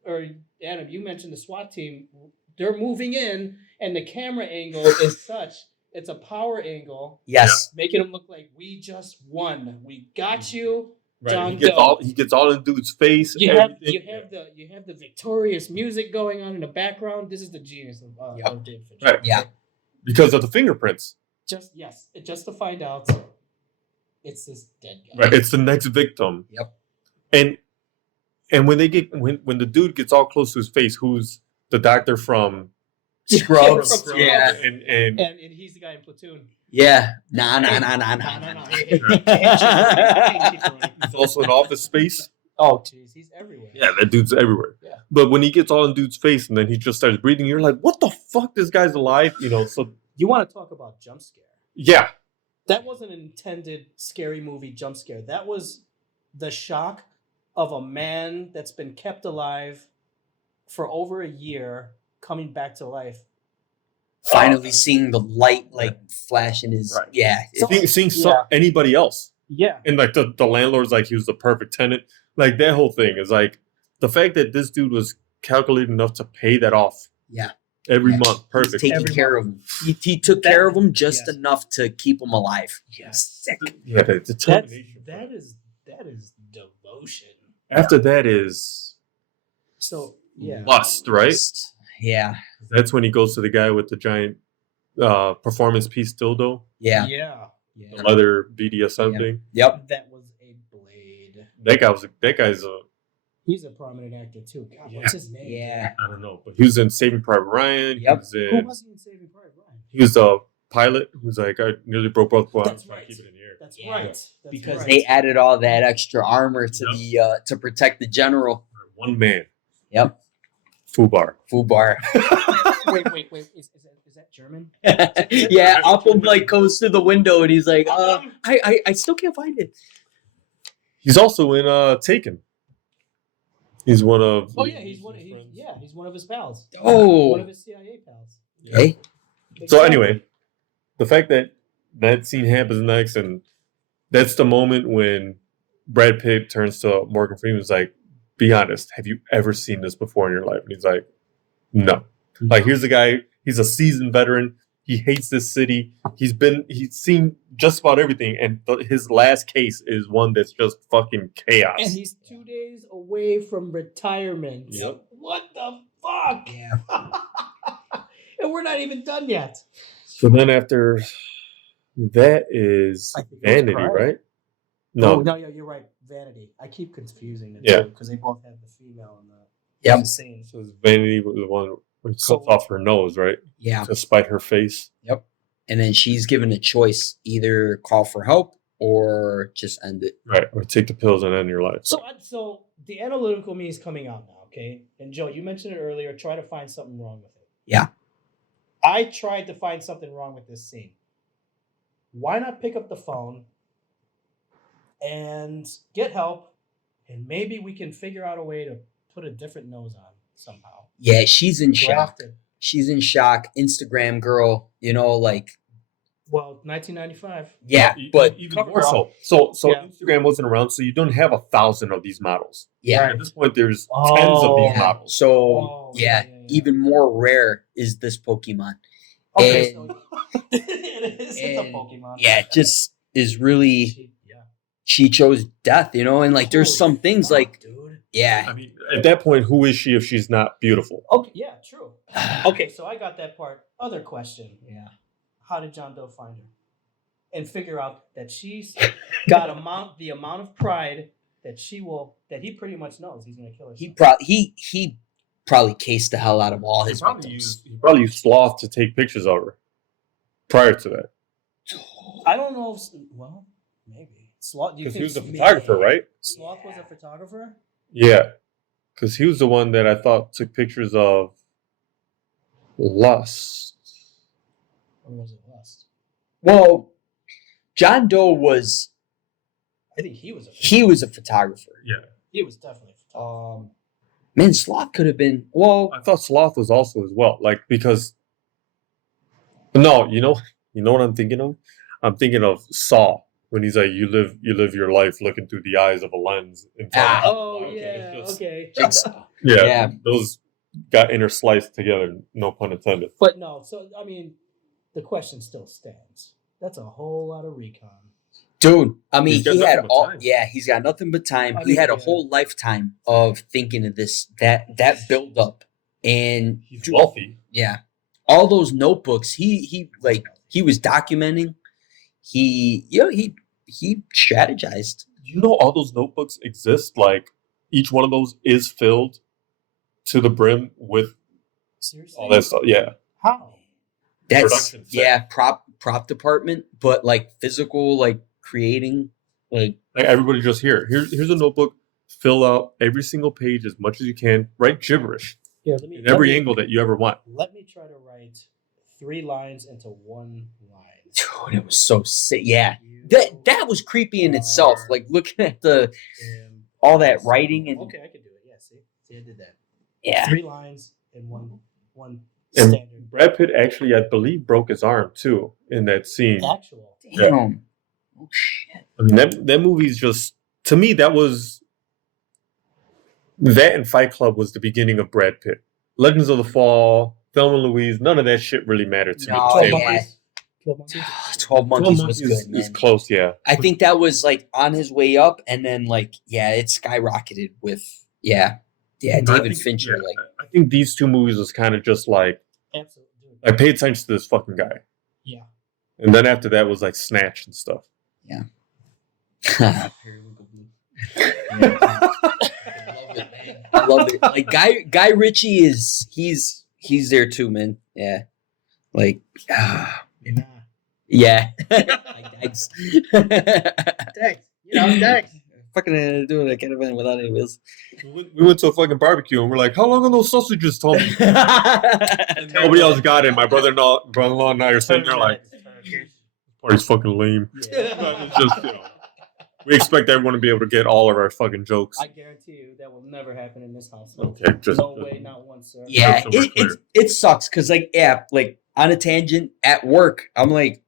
or Adam. You mentioned the SWAT team. They're moving in, and the camera angle is such. It's a power angle, Yes. making them look like we just won. We got you. Right. John He gets all in dude's face. You have everything. you have the victorious music going on in the background. This is the genius of, Yep. of David Fincher. Right. Yeah. Because of the fingerprints. Just to find out, it's this dead guy. Right. It's the next victim. Yep. And when the dude gets all close to his face, who's the doctor from Scrubs. From Scrubs. Yeah. and And he's the guy in Platoon. Yeah. Nah. No. Hey, he's also in Office Space. Oh, jeez, he's everywhere. Yeah, that dude's everywhere. Yeah. But when he gets all in dude's face and then he just starts breathing, you're like, what the fuck? This guy's alive? So You want to talk about jump scare? yeah. That wasn't an intended scary movie jump scare. That was the shock of a man that's been kept alive for over a year coming back to life. finally seeing the light like flash in his Right. yeah. So- Seeing Yeah. anybody else. Yeah. And like the landlord's like he was the perfect tenant. Like that whole thing is like the fact that this dude was calculated enough to pay that off. Yeah. Every Yeah. month. He's Perfect. taking Every care of him. He took care of him just yes. enough to keep him alive. Yes. Sick. Yeah, the determination. That is devotion. After that is So yeah. lust, right? Just- yeah. That's when he goes to the guy with the giant performance piece dildo, Yeah. Yeah. the leather BDSM Yeah. thing. Yep. That was a blade. That guy's a He's a prominent actor too. God, Yeah. what's his name? Yeah. I don't know, but he was in Saving Private Ryan. Yep. Who was he in Saving Private Ryan? He was the pilot who's like, I nearly broke both arms. That's so I right. keep it in the air. That's Yeah. right. That's Because right. they added all that extra armor to the to protect the general. One man. Yep. Fubar. Fubar. wait. Is that German? Yeah, Upham like goes to the window and he's like, I still can't find it. He's also in Taken. He's one of. Oh yeah, he's one of his pals. One Oh. of his CIA pals. Okay. So anyway, the fact that scene happens next, and that's the moment when Brad Pitt turns to Morgan Freeman and is like, be honest, have you ever seen this before in your life? And he's like, no. Like, here's a guy, he's a seasoned veteran. He hates this city. He's seen just about everything, and his last case is one that's just fucking chaos. And he's 2 days away from retirement. Yep. What the fuck? Yeah. And we're not even done yet. So then after that is I think it was Vanity, Pride. right? No, No, yeah, you're right. Vanity. I keep confusing the Yeah. two because they both have the female and the Yep. scene. so Vanity was the one who cuts So- off her nose, right? Yeah. To spite her face. And then she's given a choice: either call for help or just end it. Right. Or take the pills and end your life. So the analytical me is coming out now, okay? And Joe, you mentioned it earlier. Try to find something wrong with it. Yeah. I tried to find something wrong with this scene. Why not pick up the phone and get help, and maybe we can figure out a way to put a different nose on somehow. Yeah, she's in shock. Grafted. She's in shock. Instagram girl, like Well, 1995. yeah, but even cover more up. so. So Yeah. Instagram wasn't around, so you don't have 1,000 of these models. yeah. At this point, there's tens of these Yeah. models. So Oh, yeah, yeah. even more rare is this Pokemon. Okay, And- so it's a and, Pokemon. Yeah, it just is really Yeah. she chose death, and like there's Holy some things fuck, like dude. yeah. I mean, at that point, who is she if she's not beautiful? Okay, yeah, true. Okay, so I got that part. Other question. Yeah. How did John Doe find her? And figure out that she's got the amount of pride that he pretty much knows he's gonna kill her. He probably cased the hell out of all his He probably victims. used Sloth to take pictures of her prior to that. I don't know if maybe Sloth. Because he was a photographer, right? Sloth was a photographer. Yeah. Because he was the one that I thought took pictures of Lust. Or was it Lust? Well, John Doe was I think he was a photographer. Yeah. He was definitely a photographer. Man, Sloth could have been I thought Sloth was also as well. Because no, you know what I'm thinking of? I'm thinking of Saw when he's like, you live your life looking through the eyes of a lens. Okay. Yeah, those got intersliced together, no pun intended. But no, so I mean, the question still stands. That's a whole lot of recon. Dude, I mean, He's got he had nothing but all. time. Yeah, he's got nothing but time. I He mean, had a yeah. whole lifetime of thinking of this, that build up, and He's wealthy. yeah, all those notebooks. He was documenting. He strategized. You know all those notebooks exist? Like each one of those is filled to the brim with Seriously? all that stuff. Yeah. How? That's Production set. yeah, prop department, but like physical, like creating, like Like everybody just here's a notebook. Fill out every single page as much as you can. Write gibberish Here, in every angle that you ever want. Let me try to write 3 lines into 1 line. dude, it was so sick. Yeah, You that was creepy in itself. are Like looking at the am all that writing and Okay, I can do it. Yeah, see, I did that. yeah. 3 lines in one And standard. Brad Pitt actually, I believe, broke his arm too in that scene. Actual. Damn. Oh shit. I mean, that movie's just, to me, that and Fight Club was the beginning of Brad Pitt. Legends of the Fall, Thelma and Louise, none of that shit really mattered to me. No, The same yeah. way. 12 months. 12 Monkeys was is, good, is man. close, yeah. I think that was like on his way up, and then like it skyrocketed with I David think- Fincher. yeah, Like I think these two movies was kind of just like, Absolutely. I paid attention to this fucking guy. Yeah. And then after that was like Snatch and stuff. I love it. Like Guy Ritchie he's there too, man. Yeah. Like Nah. yeah. Like, Dax. Dex. Dex. Fucking doing that kind of thing without any wheels. We went to a fucking barbecue and we're like, how long are those sausages, Tom? Nobody else got it. My brother-in-law and I are sitting there like, party's fucking lame. It's just, we expect everyone to be able to get all of our fucking jokes. I guarantee you that will never happen in this house. Okay, just No way, not once, sir. Yeah, So we're clear. it sucks because like on a tangent at work, I'm like,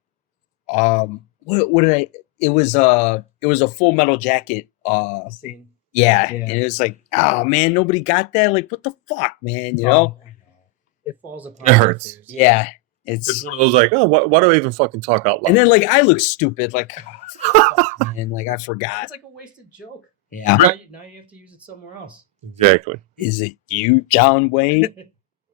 what did I? It was a Full Metal Jacket. Scene. Yeah, Yeah. and it was like, oh man, nobody got that. Like, what the fuck, man? You Oh, know? I know. It falls apart. It hurts. Yeah, It's one of those like, oh, why do I even fucking talk out loud? And then like I look stupid, like man, like I forgot. It's like a wasted joke. Yeah. Now you have to use it somewhere else. Exactly. Is it you, John Wayne?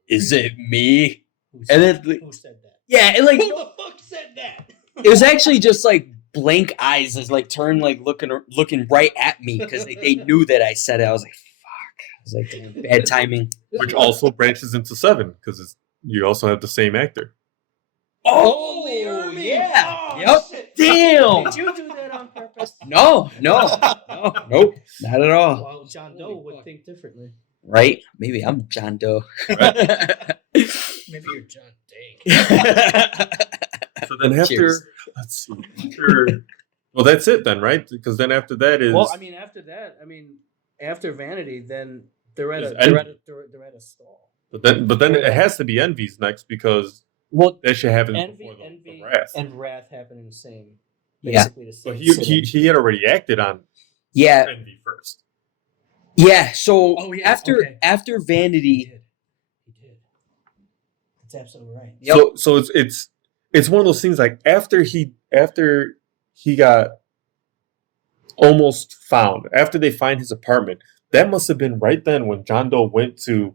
Is it me? Who And said, then who said that? yeah, and like Who the fuck said that? it was actually just like blank eyes, as like turned like looking right at me because they knew that I said it. I was like, fuck. I was like, damn, bad timing. Which also branches into 7 because you also have the same actor. Oh, Lee Ermey. yeah. Oh, Yep. shit. Damn. Did you do that on purpose? No, nope, not at all. Well, John Doe would think differently. Right? Maybe I'm John Doe. Maybe you're John Dake. So then after, Cheers. let's see, well, that's it then, right? Because then after that is Well, after Vanity, then they're at Is a stall. but then it has to be Envy's next because Well, that shit happens Envy, before the Envy, Wrath. and Wrath happen in the same. Yeah. Basically the But same. he had already acted on Yeah, Envy first. yeah. So Oh, yeah, after okay. after He Vanity, did. He did. That's absolutely right. Yep. So it's one of those things like after he got almost found, after they find his apartment, that must have been right then when John Doe went to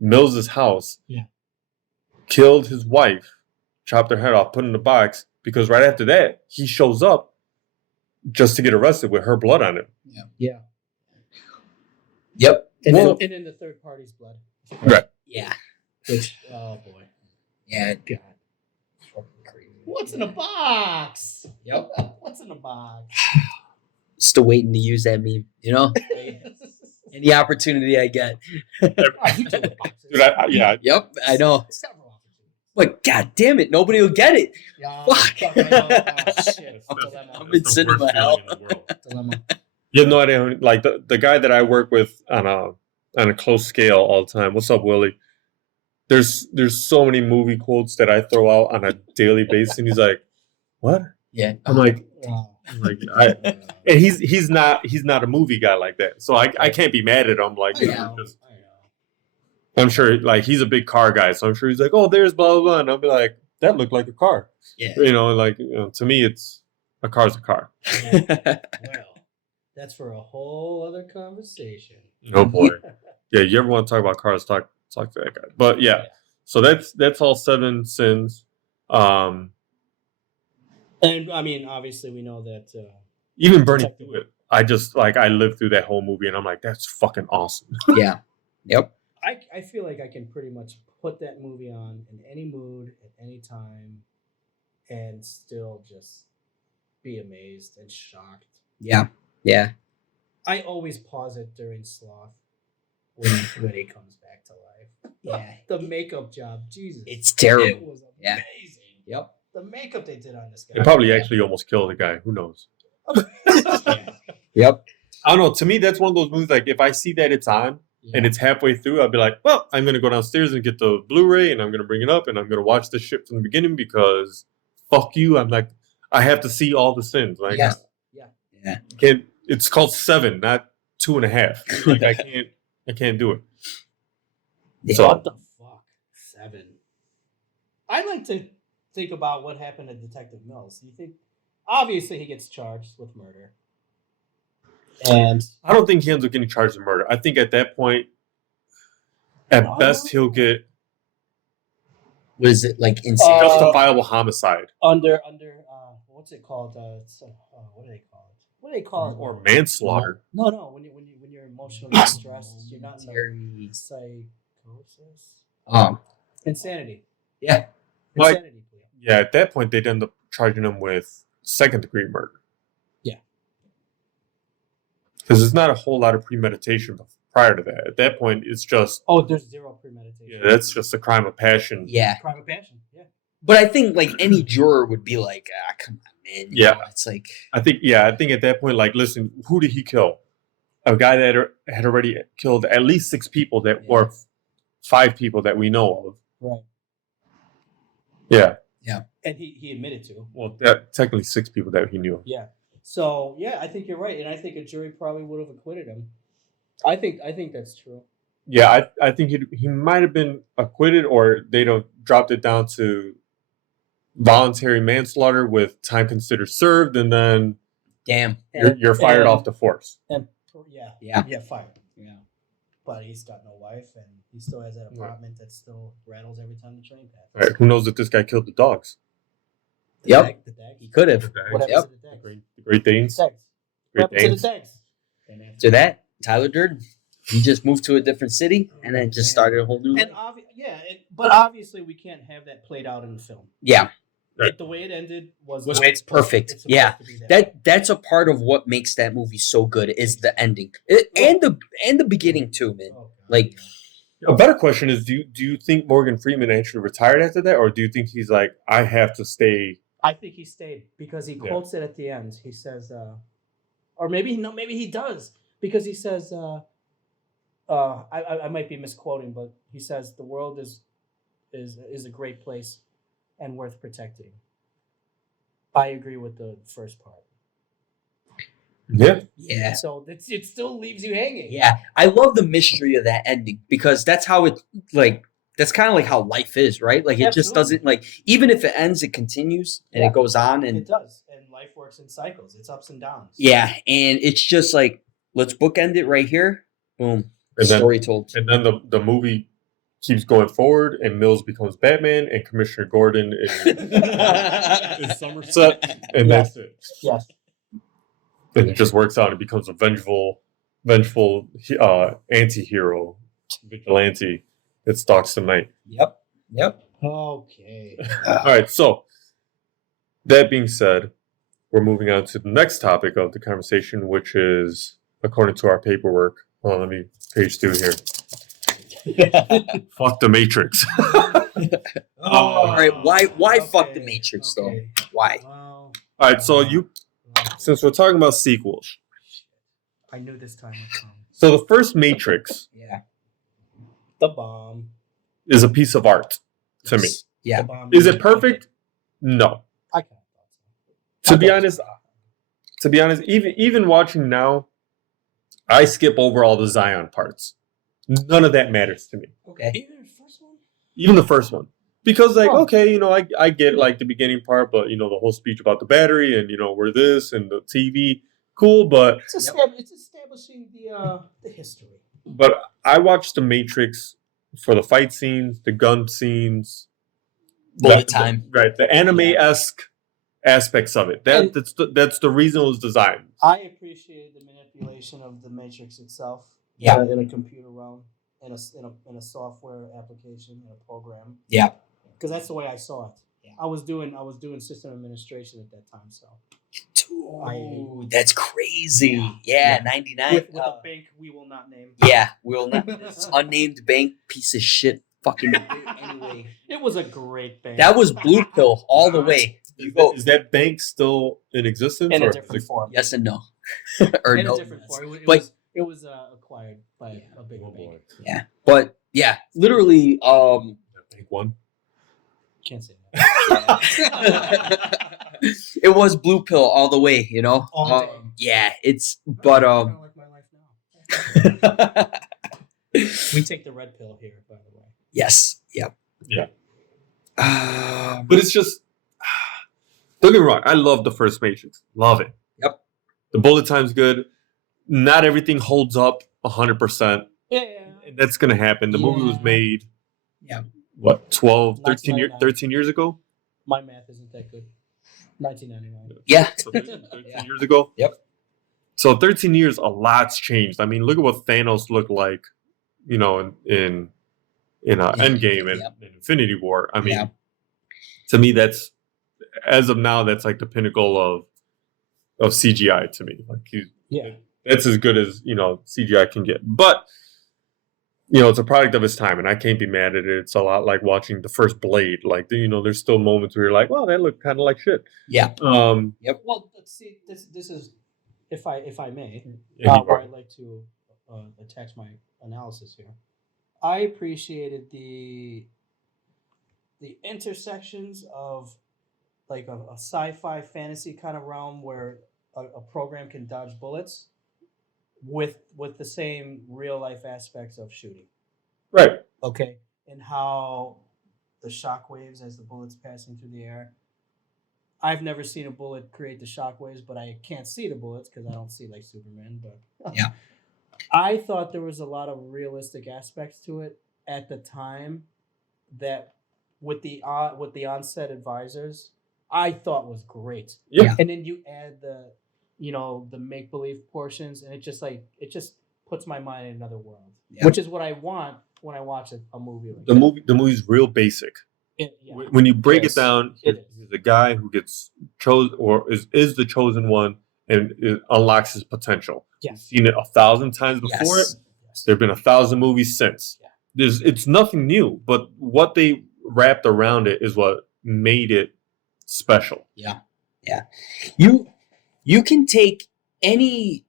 Mills's house, Yeah. killed his wife, chopped her head off, put in a box, because right after that he shows up just to get arrested with her blood on him. Yeah. yep. And, Well- then the third party's blood. Right. Yeah, Which, oh boy. yeah. God. Fucking crazy. What's in a box? Yep. What's in a box? Still waiting to use that meme. You know, any opportunity I get. Oh, you do the boxes. Dude, yeah, Yep, I know. Several opportunities. But god damn it, nobody will get it. Yeah, Fuck. I know. Oh, shit. I'm Dilemma. in cinema hell. Dilemma. You have no idea. Like the guy that I work with on a close scale all the time. What's up, Willie? There's so many movie quotes that I throw out on a daily basis, and he's like, "What?" Yeah. I'm like, Wow. and he's not a movie guy like that, so I can't be mad at him. Like, I know. I'm sure like he's a big car guy, so I'm sure he's like, "Oh, there's blah blah blah," and I'll be like, "That looked like a car." Yeah. To me, it's a car's a car. Well, that's for a whole other conversation. Oh boy, yeah. You ever want to talk about cars? Talk to that guy. But yeah, so that's all 7 sins. And I mean, obviously, we know that. Even Bernie Pruitt, I just like I lived through that whole movie, and I'm like, that's fucking awesome. Yeah. Yep. I feel like I can pretty much put that movie on in any mood at any time, and still just be amazed and shocked. Yeah. Yeah. I always pause it during Sloth when he comes back to life. Yeah. The makeup job, Jesus, It's terrible. it was Yeah. amazing. Yep. The makeup they did on this guy. They probably actually almost killed the guy. Who knows? Yep. I don't know. To me, that's one of those movies. Like if I see that it's on and it's halfway through, I'll be like, well, I'm gonna go downstairs and get the Blu-ray, and I'm gonna bring it up, and I'm gonna watch this shit from the beginning because fuck you. I'm like, I have to see all the sins. Like, Yes. Yeah. can't. It's called 7, not 2.5. Like I can't do it. So What the fuck? 7. I like to think about what happened to Detective Mills. You think, obviously, he gets charged with murder, and I don't think he ends up getting charged with murder. I think at that point, at No? best, he'll get What is it like insane? justifiable homicide under what's it called? What do they call it? What do they call it? or manslaughter. No. When you're emotionally stressed, you're not in Voluntary- the psychosis. Insanity. Yeah. Like- Insanity plea. Yeah, at that point, they'd end up charging him with second-degree murder. Yeah. Because there's not a whole lot of premeditation prior to that. At that point, it's just Oh, there's zero premeditation. yeah, that's just a crime of passion. Yeah. Crime of passion. Yeah. But I think like any juror would be like, come on, man. You Yeah. know, it's like I think at that point, like, listen, who did he kill? A guy that had already killed at least 6 people or 5 people that we know of. Right. Yeah. And he admitted to. Well, technically 6 people that he knew. Yeah. So yeah, I think you're right, and I think a jury probably would have acquitted him. I think that's true. Yeah, I think he might have been acquitted, or they'd have dropped it down to voluntary manslaughter with time considered served, and then Damn. you're fired and- off the force. And Yeah. fired. Yeah. But he's got no wife, and he still has that apartment that still rattles every time the train passes. All right, who knows if this guy killed the dogs? The Yep. dag- the dags. He could have. What happens Yep. to the dags? The Great Danes. Dags. Great What happened to Danes. the dags? To that, Tyler Durden. He just moved to a different city and then just started a whole new. And but obviously we can't have that played out in the film. Yeah, Right. The way it ended was it's perfect. It's supposed Yeah, to be that. that's a part of what makes that movie so good is the ending and the beginning too, man. Oh, God. Like, A better question is: Do you think Morgan Freeman actually retired after that, or do you think he's like, I have to stay? I think he stayed because he quotes it at the end. He says, or maybe he does because he says, I might be misquoting, but he says the world is a great place and worth protecting. I agree with the first part. Yeah, yeah, So it still leaves you hanging. yeah. I love the mystery of that ending because that's how it that's kind of like how life is, right? Like it just Absolutely. doesn't even if it ends, it continues and Yeah. it goes on and It does, and life works in cycles. It's ups and downs. yeah, and it's just like let's bookend it right here. Boom, and then story told. and then the movie keeps going forward, and Mills becomes Batman, and Commissioner Gordon is Somerset, and that's it. Yes. And it just works out. It becomes a vengeful anti-hero, vigilante that stalks the night. Yep. Okay. All right, so that being said, we're moving on to the next topic of the conversation, which is, according to our paperwork, let me page 2 here. Fuck the Matrix. All right, why fuck the Okay, Matrix okay. though? Why? Well, All right, so since we're talking about sequels, I knew this time would come. so the first Matrix Yeah. The bomb. is a piece of art to me. Yeah. The bomb Is it perfect? No. I kind of thought so. To be honest, even watching now, I skip over all the Zion parts. None of that matters to me. Okay. Even the first one? Even the first one. Because Oh. okay, I get like the beginning part, but the whole speech about the battery and we're this and the TV, cool, but It's establishing the history. I watched The Matrix for the fight scenes, the gun scenes, Bullet time. right? The anime-esque aspects of it. And- That's the reason it was designed. I appreciated the manipulation of the Matrix itself. Yeah. In a computer realm, in a software application, in a program. Yeah. Because that's the way I saw it. Yeah. I was doing system administration at that time, so Ooh, that's crazy. Yeah, 99. with a bank we will not name. Yeah, we'll not. This unnamed bank piece of shit. Fucking anyway. It was a great bank. That was blue pill all the way. You go Is that bank still in existence? in a or different form. yes and no, or In no. a different form. It was acquired by a big Oh, bank. boy. Yeah, but yeah, literally. Bank one. Can't say that. It was blue pill all the way. All day. Yeah, it's but Kinda like my life now. We take the red pill here, by the way. yes, yep, Yeah. Um, But it's just, don't get me wrong. I love the first Matrix. Love it. Yep. The bullet time's good. Not everything holds up 100%. Yeah. That's going to happen. The movie was Yeah. made, Yeah. what, 12, 13, 1999. 13 years ago? My math isn't that good. 1999. yeah, So 13 Yeah. years ago? Yep. So 13 years, a lot's changed. I mean, look at what Thanos looked like, in Endgame and Yep. Infinity War. I mean, Yeah. to me, that's, as of now, that's like the pinnacle of CGI to me. Like, Yeah. that's as good as CGI can get. But it's a product of its time, and I can't be mad at it. It's a lot like watching the first Blade. Like, there's still moments where you're like, "Well, that looked kind of like shit." yeah, Well, let's see. This is, if I may, where I'd like to attach my analysis here. I appreciated the intersections of like a sci-fi fantasy kind of realm where a program can dodge bullets with the same real life aspects of shooting. right. Okay. And how the shock waves as the bullets passing through the air I've never seen a bullet create the shockwaves, but I can't see the bullets because I don't see like Superman. But Yeah. I thought there was a lot of realistic aspects to it at the time that with the onset advisors, I thought was great. Yeah. And then you add the the make believe portions, and it just puts my mind in another world, Yeah. which is what I want when I watch a movie like The that. movie's real basic. Yeah. When you break Yes, it down, it is. he's a guy who gets chosen or is the chosen one, and it unlocks his potential. Yes. We've seen it 1,000 times before Yes. it. There have been 1,000 movies since. Yeah. It's nothing new, but what they wrapped around it is what made it special. Yeah. You can take any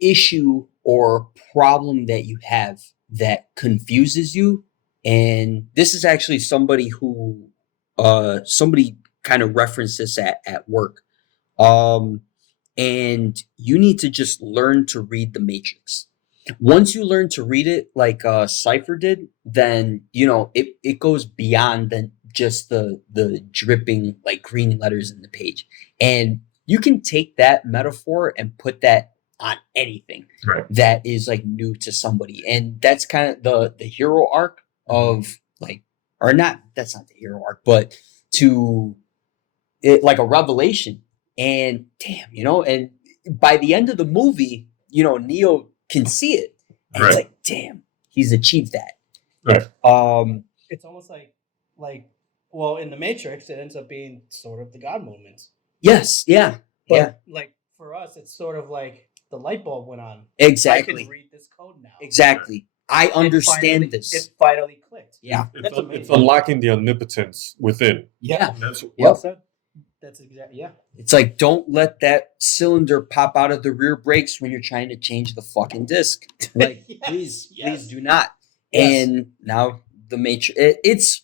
issue or problem that you have that confuses you, and this is actually somebody who somebody kind of referenced this at work. And you need to just learn to read the Matrix. Once you learn to read it like Cypher did, then it goes beyond than just the dripping like green letters in the page. And you can take that metaphor and put that on anything Right. that is like new to somebody. And that's kind of the hero arc of like, or not, that's not the hero arc, but to it like a revelation. And damn, and by the end of the movie, Neo can see it. And it's Right. like, damn, he's achieved that. Right. It's almost like well, in the Matrix, it ends up being sort of the God moment. Yes, yeah. But Yeah. like for us, it's sort of like the light bulb went on. Exactly. I can read this code now. Exactly. I understand It this. finally clicked. Yeah. That's amazing. It's unlocking the omnipotence within. Yeah. That's Yep. well said. That's exactly yeah. It's like, don't let that cylinder pop out of the rear brakes when you're trying to change the fucking disc. Like, Yes, please yes. do not. Yes. And now the Matrix, it's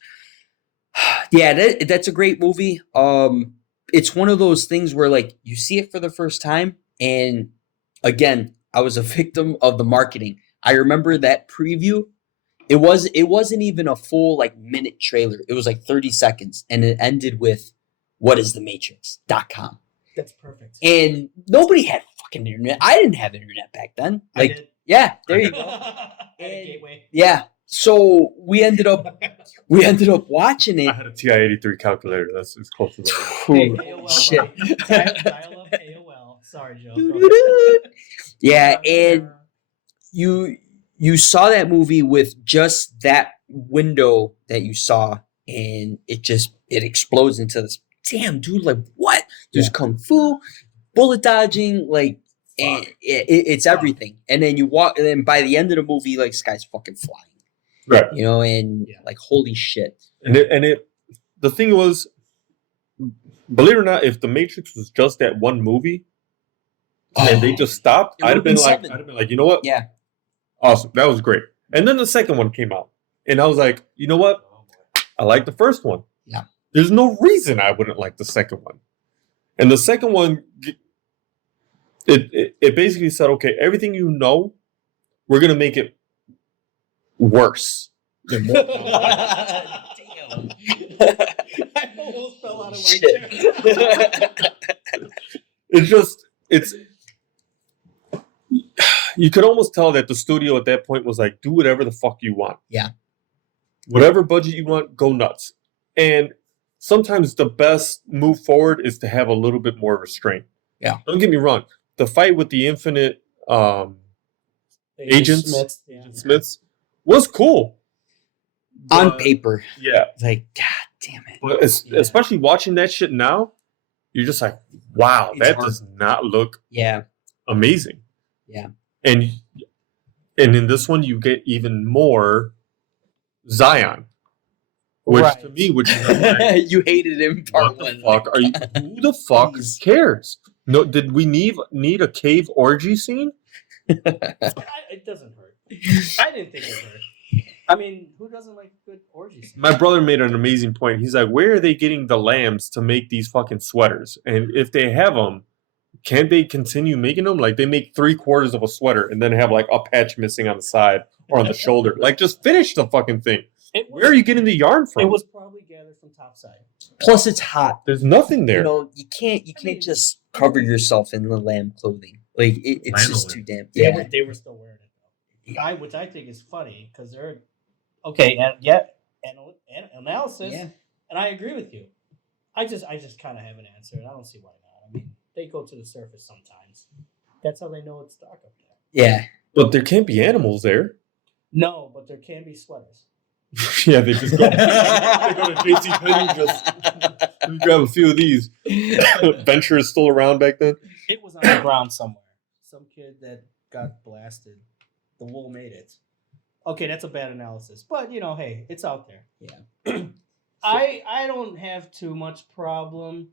that's a great movie. It's one of those things where like you see it for the first time, and again, I was a victim of the marketing. I remember that preview. It wasn't even a full like minute trailer. It was like 30 seconds, and it ended with whatisthematrix.com. That's perfect. And nobody had fucking internet. I didn't have internet back then. I Like, did. yeah, there you go. I had a gateway. Yeah. So we ended up watching I it. had a TI-83 calculator. That's as close as I Hey, Ooh, AOL, shit. buddy. Dial up AOL. Sorry, Joe. Go ahead. Yeah, and you saw that movie with just that window that you saw, and it explodes into this. Damn, dude! Like what? There's kung fu, bullet dodging, like, and it's everything. And then you walk, and then by the end of the movie, like, this guy's fucking flying. Right. And Yeah. like, holy shit. And the thing was, believe it or not, if the Matrix was just that one movie and they just stopped, It I'd have been would've been 7. like, you know what? Yeah. Awesome. That was great. And then the second one came out. And I was like, you know what? I like the first one. Yeah. There's no reason I wouldn't like the second one. And the second one, it basically said, okay, everything you know, we're going to make it worse. Damn. I almost fell out of my Shit. chair. You could almost tell that the studio at that point was like, do whatever the fuck you want. Yeah. Whatever budget you want, go nuts. And sometimes the best move forward is to have a little bit more restraint. Yeah. Don't get me wrong. The fight with the infinite Agents? Smiths, yeah. Smiths was cool. On But- paper, Yeah. like, god damn it. But Yeah. especially watching that shit now, you're just like, wow, It's that hard. does not look Yeah. amazing. Yeah. And in this one, you get even more Zion, which Right. to me, which is like, You hated him part what the one. fuck are you? Who the fuck Please. cares? No, did we need a cave orgy scene? It doesn't hurt. I didn't think it hurt. I mean, who doesn't like good orgies? My brother made an amazing point. He's like, where are they getting the lambs to make these fucking sweaters? And if they have them, can't they continue making them? Like they make 3/4 of a sweater and then have like a patch missing on the side or on the shoulder. Like just finish the fucking thing. It was, Where are you getting the yarn from? It was probably gathered from Topside. Plus, it's hot. There's nothing there. You know, you can't just cover yourself in the lamb clothing. Like it's just too damn. Yeah, They were still wearing it though. Which I think is funny because they're okay. And yet, analysis, and I agree with you. I just kind of have an answer, and I don't see why not. I mean, they go to the surface sometimes. That's how they know it's dark up there. Yeah, but there can't be animals there. No, but there can be sweaters. Yeah, they just go, they go to JCPenney, just grab a few of these. Venture is still around back then. It was on the ground somewhere. Some kid that got blasted. The wool made it. Okay, that's a bad analysis, but you know, hey, it's out there. Yeah. I don't have too much problem,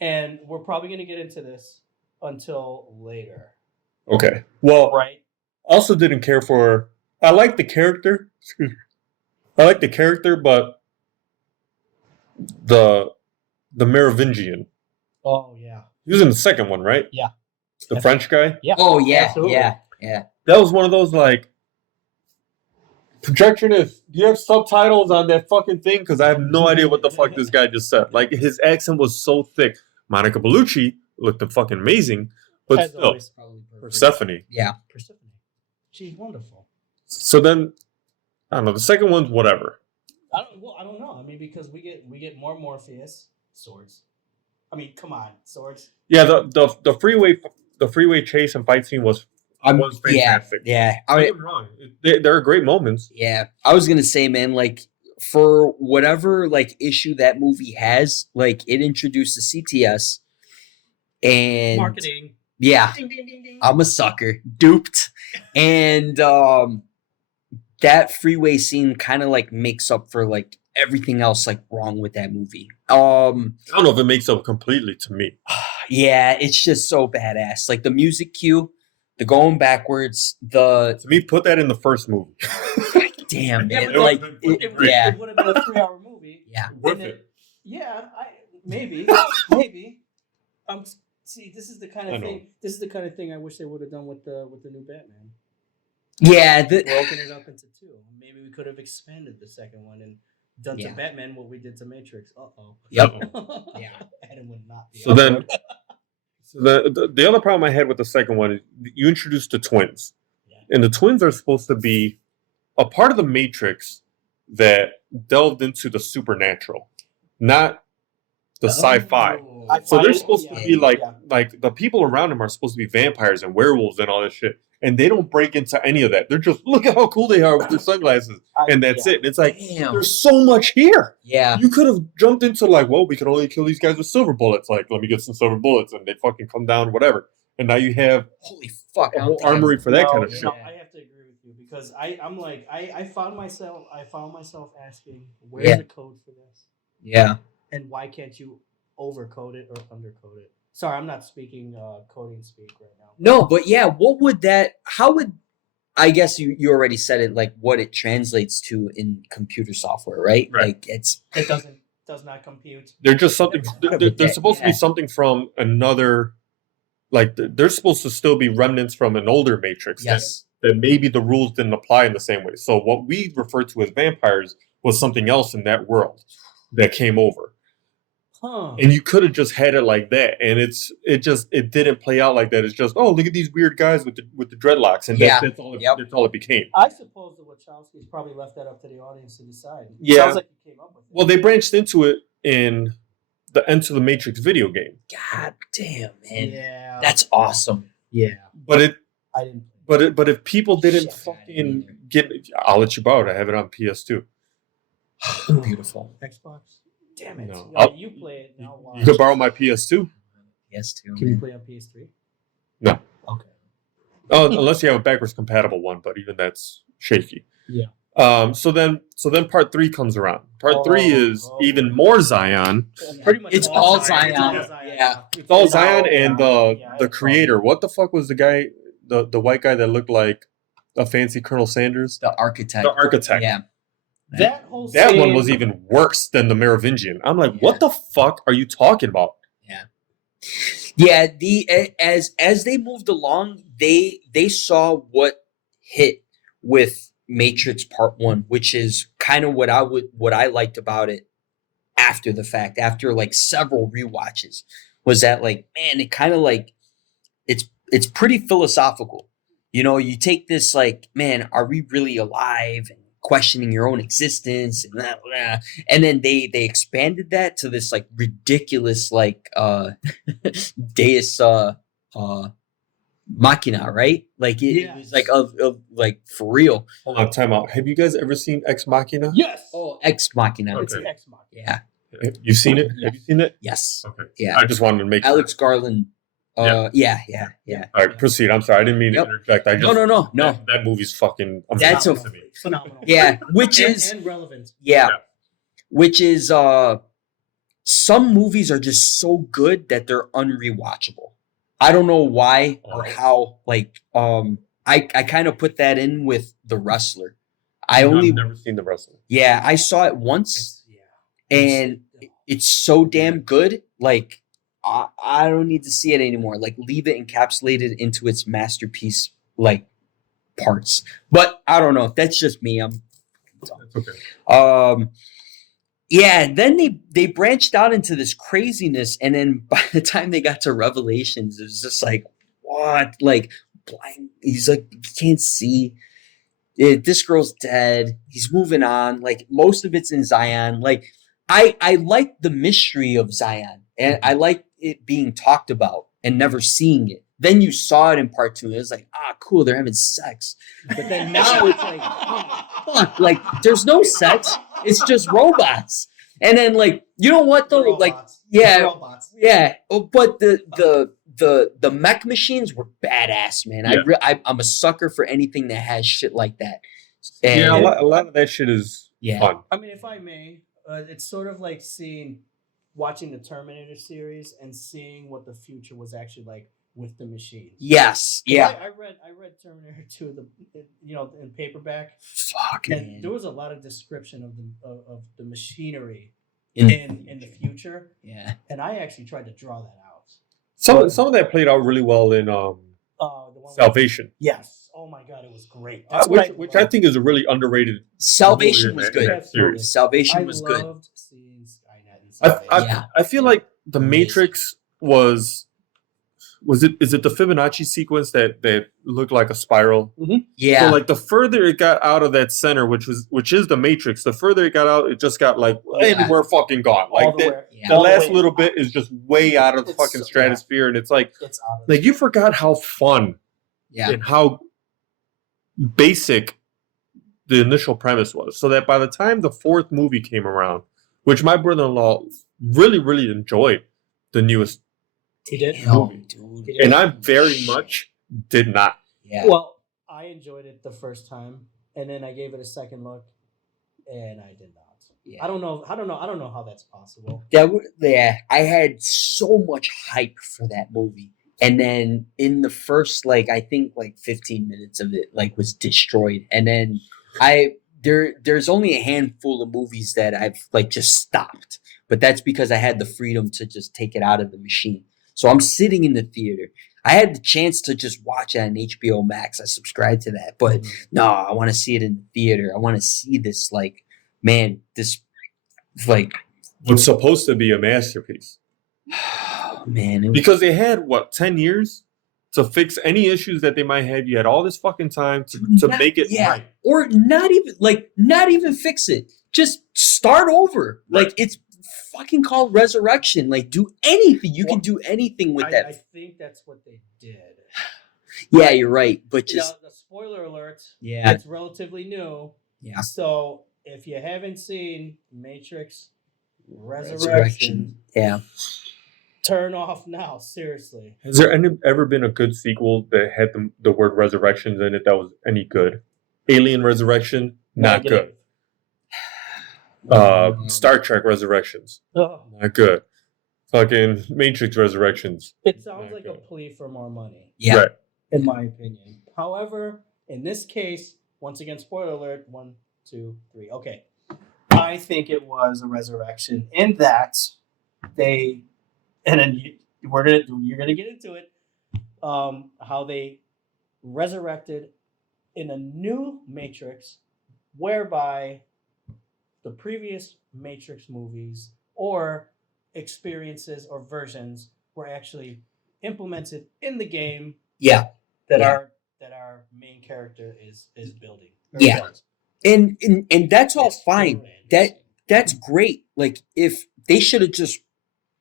and we're probably going to get into this until later. Okay. Well, right. Also didn't care for. I like the character. I like the character, but the Merovingian. Oh yeah. He was in the second one, right? Yeah. The French guy. Yeah. Oh yeah. Absolutely. Yeah. That was one of those like. Projectionist, do you have subtitles on that fucking thing? Because I have no idea what the fuck this guy just said. Like, his accent was so thick. Monica Bellucci looked fucking amazing, but As still, always, Persephone. Yeah. Persephone. She's wonderful. So then, I don't know. The second one's whatever. I don't know. I mean, because we get more Morpheus swords. I mean, come on, swords. Yeah, the freeway chase and fight scene was fantastic. Yeah. Don't get me wrong. There are great moments. Yeah. I was gonna say, man, like for whatever like issue that movie has, like it introduced the CTS and Marketing. Yeah. Ding, ding, ding, ding. I'm a sucker. Duped. And that freeway scene kind of like makes up for like everything else like wrong with that movie. I don't know if it makes up completely to me. Yeah, it's just so badass. Like the music cue, the going backwards, To me, put that in the first movie. damn, Yeah, man. but Like it would have been a 3-hour movie. Yeah. Worth it. Yeah, maybe. See, this is the kind of thing. This is the kind of thing I wish they would have done with the new Batman. Yeah, Broken it up into two. Maybe we could have expanded the second one and done to Batman what we did to Matrix. Yep. Yeah. Adam would not be. So then, the other problem I had with the second one is you introduced the twins, and the twins are supposed to be a part of the Matrix that delved into the supernatural, not the sci-fi. So they're supposed to be like the people around them are supposed to be vampires and werewolves and all this shit. And they don't break into any of that. They're just, look at how cool they are with their sunglasses. And that's it. And it's like, there's so much here. Yeah. You could have jumped into like, well, we can only kill these guys with silver bullets. Like, let me get some silver bullets. And they fucking come down, whatever. And now you have holy fuck, a whole armory for that kind of shit. No, I have to agree with you because I'm like, I found myself asking, where's the code for this? Yeah. And why can't you overcode it or undercode it? Sorry, I'm not speaking coding speak right now. No, but yeah, how would, I guess you already said it, like what it translates to in computer software, right? Like it does not compute. They're just something, they're supposed to be something from another, like they're supposed to still be remnants from an older Matrix. Yes. That maybe the rules didn't apply in the same way. So what we refer to as vampires was something else in that world that came over. And you could have just had it like that, and it didn't play out like that. It's just, oh, look at these weird guys with the dreadlocks, and that's all it became. I suppose the Wachowskis probably left that up to the audience to decide. Yeah. Sounds like you came up with it. Well, they branched into it in the Enter the Matrix video game. God damn, man. Yeah. That's awesome. Yeah. But I didn't. But if people didn't fucking get, I'll let you borrow it. I have it on PS2. Beautiful. Xbox. Damn it. No. You play it now. You could borrow my PS2. PS2. Can you play on PS3? No. Okay. Oh, unless you have a backwards compatible one, but even that's shaky. Yeah. So then part 3 comes around. Part 3 is even more Zion. Pretty much It's all Zion. Yeah. It's all Zion and the creator. What the fuck was the guy, the white guy that looked like a fancy Colonel Sanders? The architect. The architect. Yeah. That one was even worse than the Merovingian. I'm like, what the fuck are you talking about? Yeah. As they moved along, they saw what hit with Matrix Part 1, which is kind of what I liked about it. after the fact, after like several rewatches, was that like, man, it kind of like it's pretty philosophical. You know, you take this like, man, are we really alive? And questioning your own existence and blah, blah. And then they expanded that to this like ridiculous like Deus Machina, right? Like it was like of like for real. Hold on, time out. Have you guys ever seen Ex Machina? Yes. Oh, Ex Machina. It's Okay. Ex Machina. Yeah. You've seen it? Yeah. Have you seen it? Yes. Okay. Yeah. I just wanted to make Alex sure. Garland. Yeah. All right, proceed. I'm sorry. I didn't mean Yep. to interject. I just No. That movie's fucking That's amazing a- to me. Phenomenal. Yeah, which And- is and relevant. yeah, Yeah. which is some movies are just so good that they're unrewatchable. I don't know why or how. Like I kind of put that in with The Wrestler. I've never seen The Wrestler. Yeah, I saw it once Yeah. and it's so damn good. Like I don't need to see it anymore. Like leave it encapsulated into its masterpiece like parts. But I don't know. That's just me. That's okay. Yeah, then they branched out into this craziness, and then by the time they got to Revelations, it was just like, what? Like blind, he's like, you can't see. This girl's dead. He's moving on. Like most of it's in Zion. Like I like the mystery of Zion, and I like it being talked about and never seeing it. Then you saw it in part 2. It was like, cool, they're having sex. But then now it's like, fuck, like there's no sex. It's just robots. And then like, you know what though? Like, Robots. yeah, Robots. yeah. Oh, but the mech machines were badass, man. Yeah. I'm a sucker for anything that has shit like that. And, Yeah, a lot of that shit is Yeah. fun. I mean, if I may, it's sort of like watching the Terminator series and seeing what the future was actually like with the machines. Yes. 'Cause Yeah. I read Terminator 2, in paperback, Fuck, and man. there was a lot of description of the machinery In- in the future, Yeah. and I actually tried to draw that out. Some of that played out really well in The one with- Salvation, Yes. Oh my god, it was great. That's what which I think is a really underrated. Salvation movie was in good. that series. Salvation I was good. loved seeing Skynet and Salvation. Yeah. I feel like the Amazing. Matrix is it the Fibonacci sequence that looked like a spiral? Yeah. So like the further it got out of that center, which is the Matrix, the further it got out, it just got like anywhere fucking gone. Like All the that, way- Yeah. the all the last way- little bit is just way out of the It's- fucking yeah. stratosphere, and it's like It's out of like you forgot how fun Yeah. and how basic the initial premise was. So that by the time the 4th movie came around, which my brother-in-law really, really enjoyed the newest, He did. Oh, movie. dude. He did. and I very much did not. Yeah. Well, I enjoyed it the first time, and then I gave it a second look, and I did not. Yeah. I don't know how that's possible. Yeah, I had so much hype for that movie. And then in the first I think 15 minutes of it was destroyed. And then there's only a handful of movies that I've just stopped. But that's because I had the freedom to just take it out of the machine. So I'm sitting in the theater. I had the chance to just watch it on HBO Max. I subscribed to that. But no, I want to see it in the theater. I want to see this What's supposed to be a masterpiece. man. It was, Because they had 10 years to fix any issues that they might have. You had all this fucking time to make it right. Or not even fix it. Just start over. Right. It's fucking called Resurrection. Do anything. You can do anything with I that. think that's what they did. Yeah, you're right. But just The spoiler alert. yeah, It's relatively new. yeah. So if you haven't seen Matrix Resurrection, Resurrection. Yeah. turn off now. Seriously. Has there ever been a good sequel that had the word resurrections in it that was any good? Alien Resurrection, not Negative. good. Star Trek Resurrections, Oh, not good. Fucking Matrix Resurrections. it sounds Not like a good. plea for more money, Yeah. Right. in my opinion. However, in this case, once again, spoiler alert: 1, 2, 3. Okay, I think it was a resurrection in that they, and then you're gonna get into it. How they resurrected in a new Matrix, whereby the previous Matrix movies or experiences or versions were actually implemented in the game Yeah. that Yeah. our main character is building. Yeah. And that's all It's fine. very interesting. That's great. Like if they should have just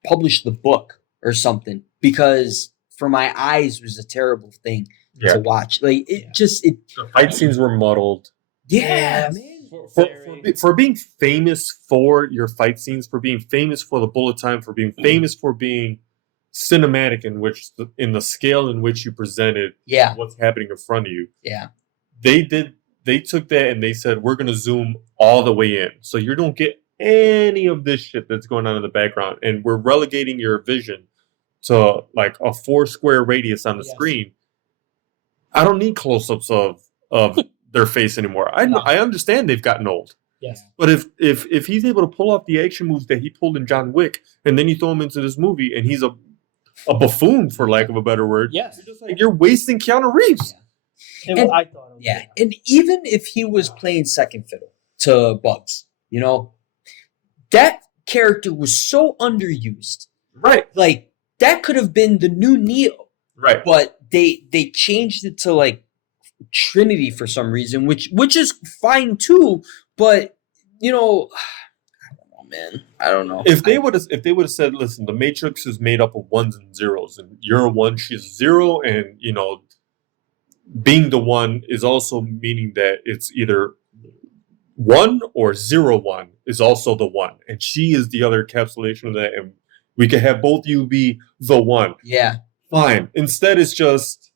published the book or something, because for my eyes it was a terrible thing to watch. Like it Yeah. just The fight scenes were muddled. yeah, Yes. man. For being famous for your fight scenes, for being famous for the bullet time, for being famous for being cinematic in the scale in which you presented Yeah. what's happening in front of you. Yeah. They took that and they said, we're going to zoom all the way in. So you don't get any of this shit that's going on in the background. And we're relegating your vision to like a 4 square radius on the Yes. screen. I don't need close-ups of their face anymore. No. I understand they've gotten old. Yes. But if he's able to pull off the action moves that he pulled in John Wick, and then you throw him into this movie and he's a buffoon, for lack of a better word, Yes. you're just like, you're wasting Keanu Reeves. And And- I thought it was Yeah. And even if he was playing second fiddle to Bugs, you know, that character was so underused. Right. Like that could have been the new Neo, Right. but they changed it to like Trinity for some reason, which is fine too. But you know, I don't know, man. I don't know. If they would have said, listen, the Matrix is made up of ones and zeros, and you're a one, she's a zero, and you know, being the one is also meaning that it's either 1 or 0-1 is also the one, and she is the other encapsulation of that, and we could have both you be the one. Yeah. Fine. Instead, it's just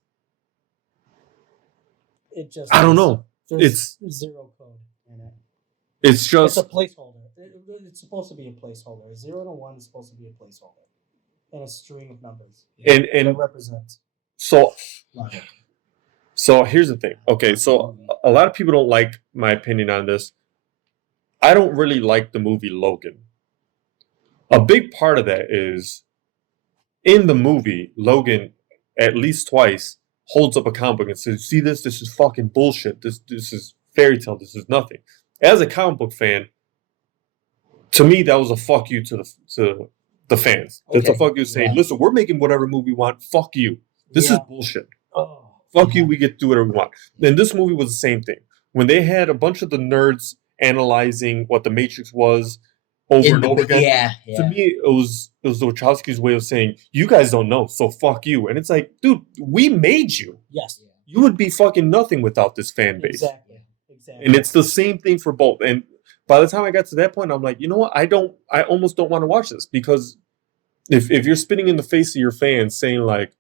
It just I don't know. There's zero code in it. It's It's just a placeholder. It's supposed to be a placeholder. 0 to 1 is supposed to be a placeholder, and a string of numbers. and That represents so logic. so here's the thing. Okay, so a lot of people don't like my opinion on this. I don't really like the movie Logan. A big part of that is in the movie, Logan, at least twice, holds up a comic book and says, see this? This is fucking bullshit. This is fairy tale. This is nothing. As a comic book fan, to me, that was a fuck you to the fans. That's a Okay. fuck you saying, Yeah. listen, we're making whatever movie we want. Fuck you. This is Yeah. bullshit. Oh, Fuck you, we get to do whatever we want. And this movie was the same thing. When they had a bunch of the nerds analyzing what the Matrix was over and over again, Yeah. to me, it was the Wachowski's way of saying, you guys don't know, so fuck you. And it's like, dude, we made you. yes. You would be fucking nothing without this fan base. Exactly. And it's the same thing for both. And by the time I got to that point, I'm like, you know what? I almost don't want to watch this, because if you're spitting in the face of your fans saying like,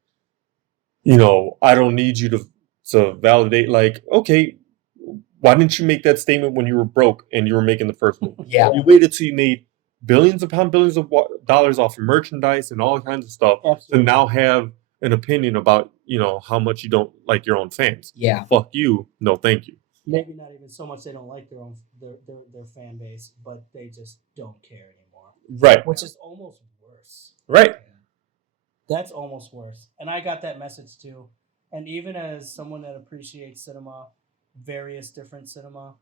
you know, I don't need you to validate, like, okay, why didn't you make that statement when you were broke and you were making the first movie? Yeah. You waited till you made billions of dollars off of merchandise and all kinds of stuff to Absolutely. now have an opinion about, you know, how much you don't like your own fans. Yeah. Fuck you. No, thank you. Maybe not even so much they don't like their own their fan base, but they just don't care anymore, Right. which is almost worse. Right. That's almost worse. And I got that message too. And even as someone that appreciates cinema, various different cinema,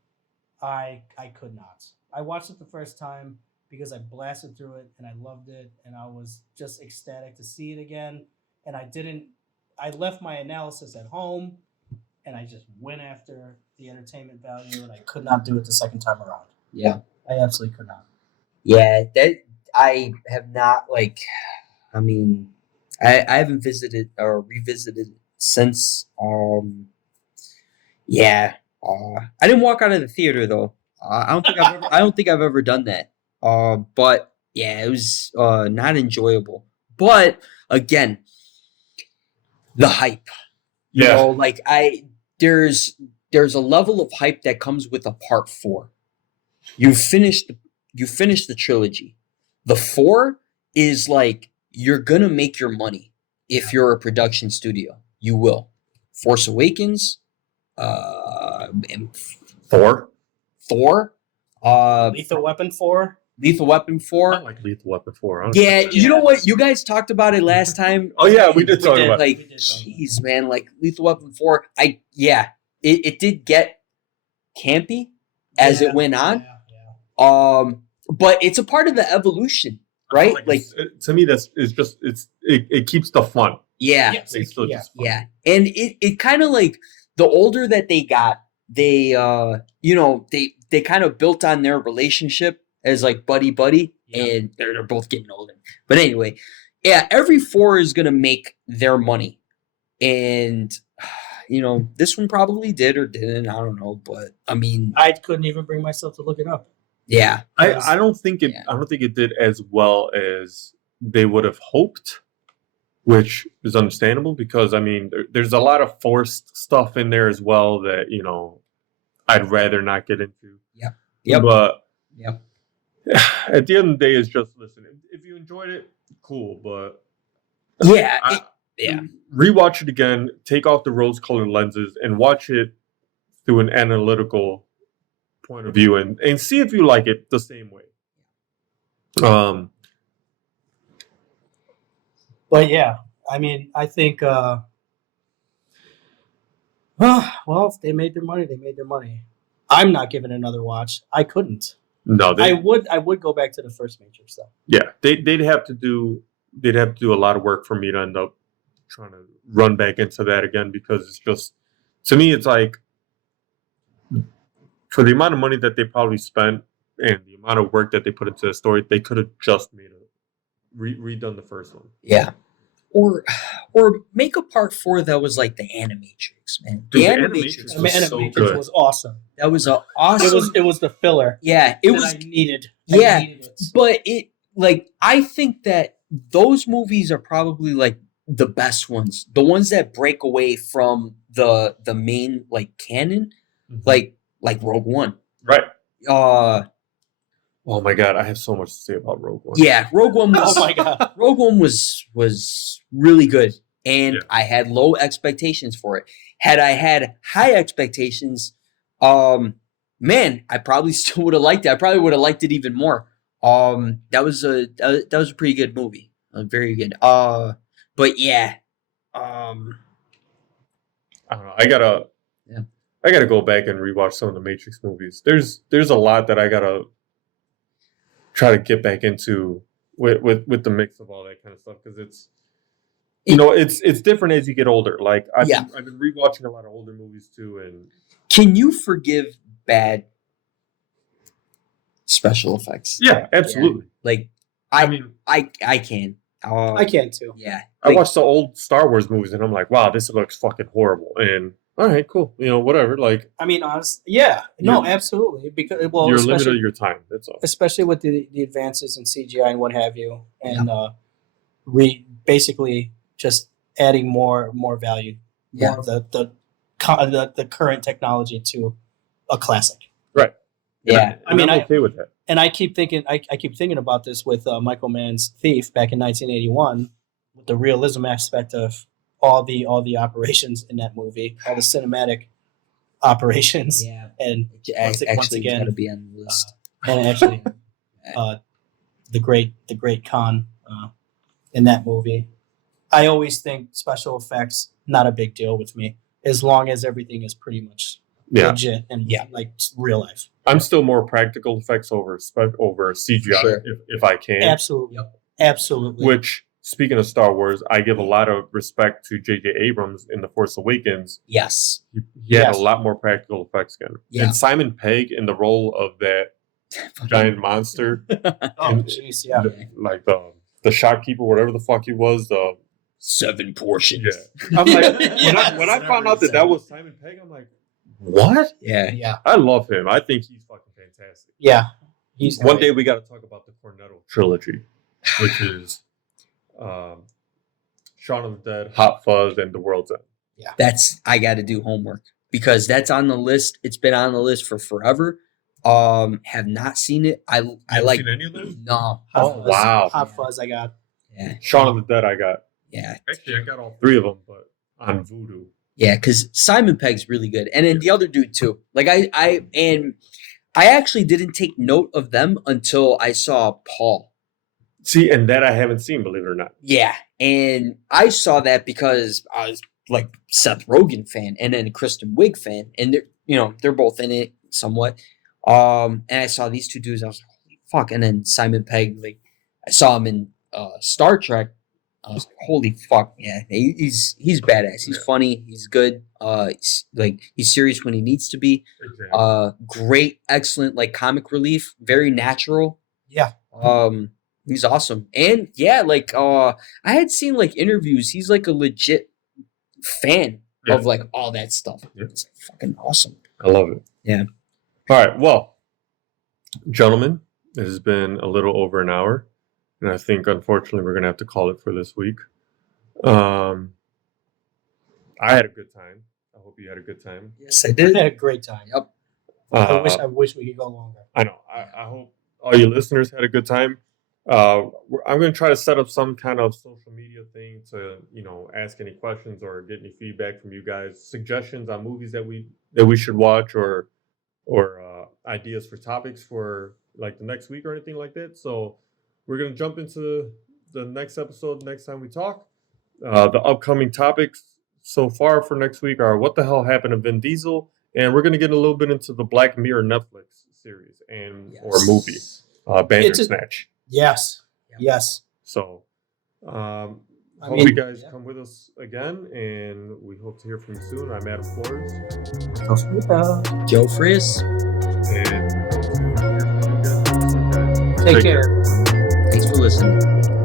I could not. I watched it the first time because I blasted through it and I loved it and I was just ecstatic to see it again. And I left my analysis at home and I just went after the entertainment value and I could not do it the second time around. Yeah. I absolutely could not. Yeah. That I have not like. I mean, I haven't visited or revisited since. Yeah. I didn't walk out of the theater though. I don't think I've ever done that. But yeah, it was not enjoyable. But again, the hype. You Yeah. know, like there's a level of hype that comes with a part 4. You finish the trilogy. The 4 is like you're gonna make your money if you're a production studio. You will. Force Awakens, and Thor. Thor, Lethal Weapon 4. Lethal Weapon 4. I like Lethal Weapon 4. honestly. Yeah, you know what? You guys talked about it last time. Oh yeah, we did talk did, about it. Like, We did talk about jeez, man, like Lethal Weapon 4. It did get campy as it went on. Yeah. but it's a part of the evolution, right? Like to me, it keeps the fun. yeah, Yes, It's still yeah. just fun. yeah, and it kind of like the older that they got, they they kind of built on their relationship as like buddy, Yeah. and they're both getting older. But anyway, yeah, every 4 is gonna make their money, and this one probably did or didn't. I don't know, but I mean, I couldn't even bring myself to look it up. yeah, I don't think it. Yeah. I don't think it did as well as they would have hoped, which is understandable because I mean, there's a lot of forced stuff in there as well that I'd rather not get into. Yep. But Yep. at the end of the day, it's just listen. If you enjoyed it, cool. But yeah, yeah, rewatch it again. Take off the rose-colored lenses and watch it through an analytical point of view, and see if you like it the same way. But yeah, I mean, I think, well, if they made their money, they made their money. I'm not giving it another watch. I couldn't. No, I would go back to the first Matrix though. yeah, they'd have to do a lot of work for me to end up trying to run back into that again because it's just, to me, it's like for the amount of money that they probably spent and the amount of work that they put into the story, they could have just made redone the first one. Yeah. Or make a part 4 that was like the Animatrix, man. Dude, The the Animatrix Animatrix was so Animatrix good. was awesome. that was a awesome. It was the filler. Yeah, it that was. I needed. Yeah. I needed it. But it I think that those movies are probably like the best ones, the ones that break away from the main like canon, like Rogue One. Right. Uh, Oh my god, I have so much to say about Rogue One. yeah, Rogue One was. Oh my god. Rogue One was really good, and Yeah. I had low expectations for it. Had I had high expectations, man, I probably still would have liked it. I probably would have liked it even more. That was a pretty good movie, very good. But yeah, I don't know. I gotta go back and rewatch some of the Matrix movies. There's a lot that I gotta try to get back into with the mix of all that kind of stuff because it's different as you get older. Like I've been rewatching a lot of older movies too, and can you forgive bad special effects? yeah, absolutely. Like I mean, I can. I can too. Yeah. I watched the old Star Wars movies and I'm like, wow, this looks fucking horrible. And all right, cool. Whatever. Like, I mean, honestly, yeah, no, You're- absolutely. Because you're limited especially to your time. That's all. especially with the advances in CGI and what have you, and basically just adding more value, Yeah. more of the current technology to a classic. Right. Yeah. I mean, I'm okay with that. And I keep thinking, I keep thinking about this with Michael Mann's Thief back in 1981, with the realism aspect of all the operations in that movie, all the cinematic operations, Yeah. and once Actually, again, got to be on the list. and actually, the great Khan in that movie. I always think special effects not a big deal with me, as long as everything is pretty much legit and like real life. I'm still more practical effects over CGI Sure. if I can. Absolutely, absolutely. Which, speaking of Star Wars, I give a lot of respect to J.J. Abrams in The Force Awakens. Yes. He had Yes. a lot more practical effects again. Yeah. And Simon Pegg in the role of that giant monster, Oh jeez, yeah. like the shopkeeper, whatever the fuck he was. 7 portions. Yeah. I'm like, Yes. when I found out that was Simon Pegg, I'm like, what? Yeah. Yeah, I love him. I think he's fucking fantastic. yeah. He's One great. day we got to talk about the Cornetto trilogy, which is Shaun of the Dead, Hot Fuzz, and The World's End. I got to do homework because that's on the list. It's been on the list for forever. Have not seen it. I like. Seen any of those? No. Hot Oh, Fuzz. wow. Hot Fuzz. I got. Yeah. Shaun of the Dead, I got. Yeah. Actually, I got all 3 of them, but on Voodoo. Yeah, because Simon Pegg's really good, and then the other dude too. Like I actually didn't take note of them until I saw Paul. See, and that I haven't seen, believe it or not. Yeah, and I saw that because I was like Seth Rogen fan, and then a Kristen Wiig fan, and they're both in it somewhat. And I saw these 2 dudes. I was like, holy fuck. And then Simon Pegg, like I saw him in Star Trek. I was like, holy fuck, yeah, he's badass. He's funny. He's good. He's serious when he needs to be. Exactly. Great, excellent, like comic relief. Very natural. Yeah. He's awesome. And yeah, like I had seen like interviews. He's like a legit fan of like all that stuff. Yeah. It's fucking awesome. I love it. Yeah. All right. Well, gentlemen, it has been a little over an hour. And I think, unfortunately, we're going to have to call it for this week. I had a good time. I hope you had a good time. Yes, I I did. had a great time. Yep. I wish we could go longer. I know. I hope all you listeners had a good time. I'm going to try to set up some kind of social media thing to, ask any questions or get any feedback from you guys, suggestions on movies that we should watch, or ideas for topics for like the next week or anything like that. So we're going to jump into the next episode next time we talk. The upcoming topics so far for next week are what the hell happened to Vin Diesel, and we're going to get a little bit into the Black Mirror Netflix series or movie, Bandersnatch. Yes. Yes. So, hope mean, you guys come with us again, and we hope to hear from you soon. I'm Adam Flores, Joe Friz. and Take care. Thanks for listening.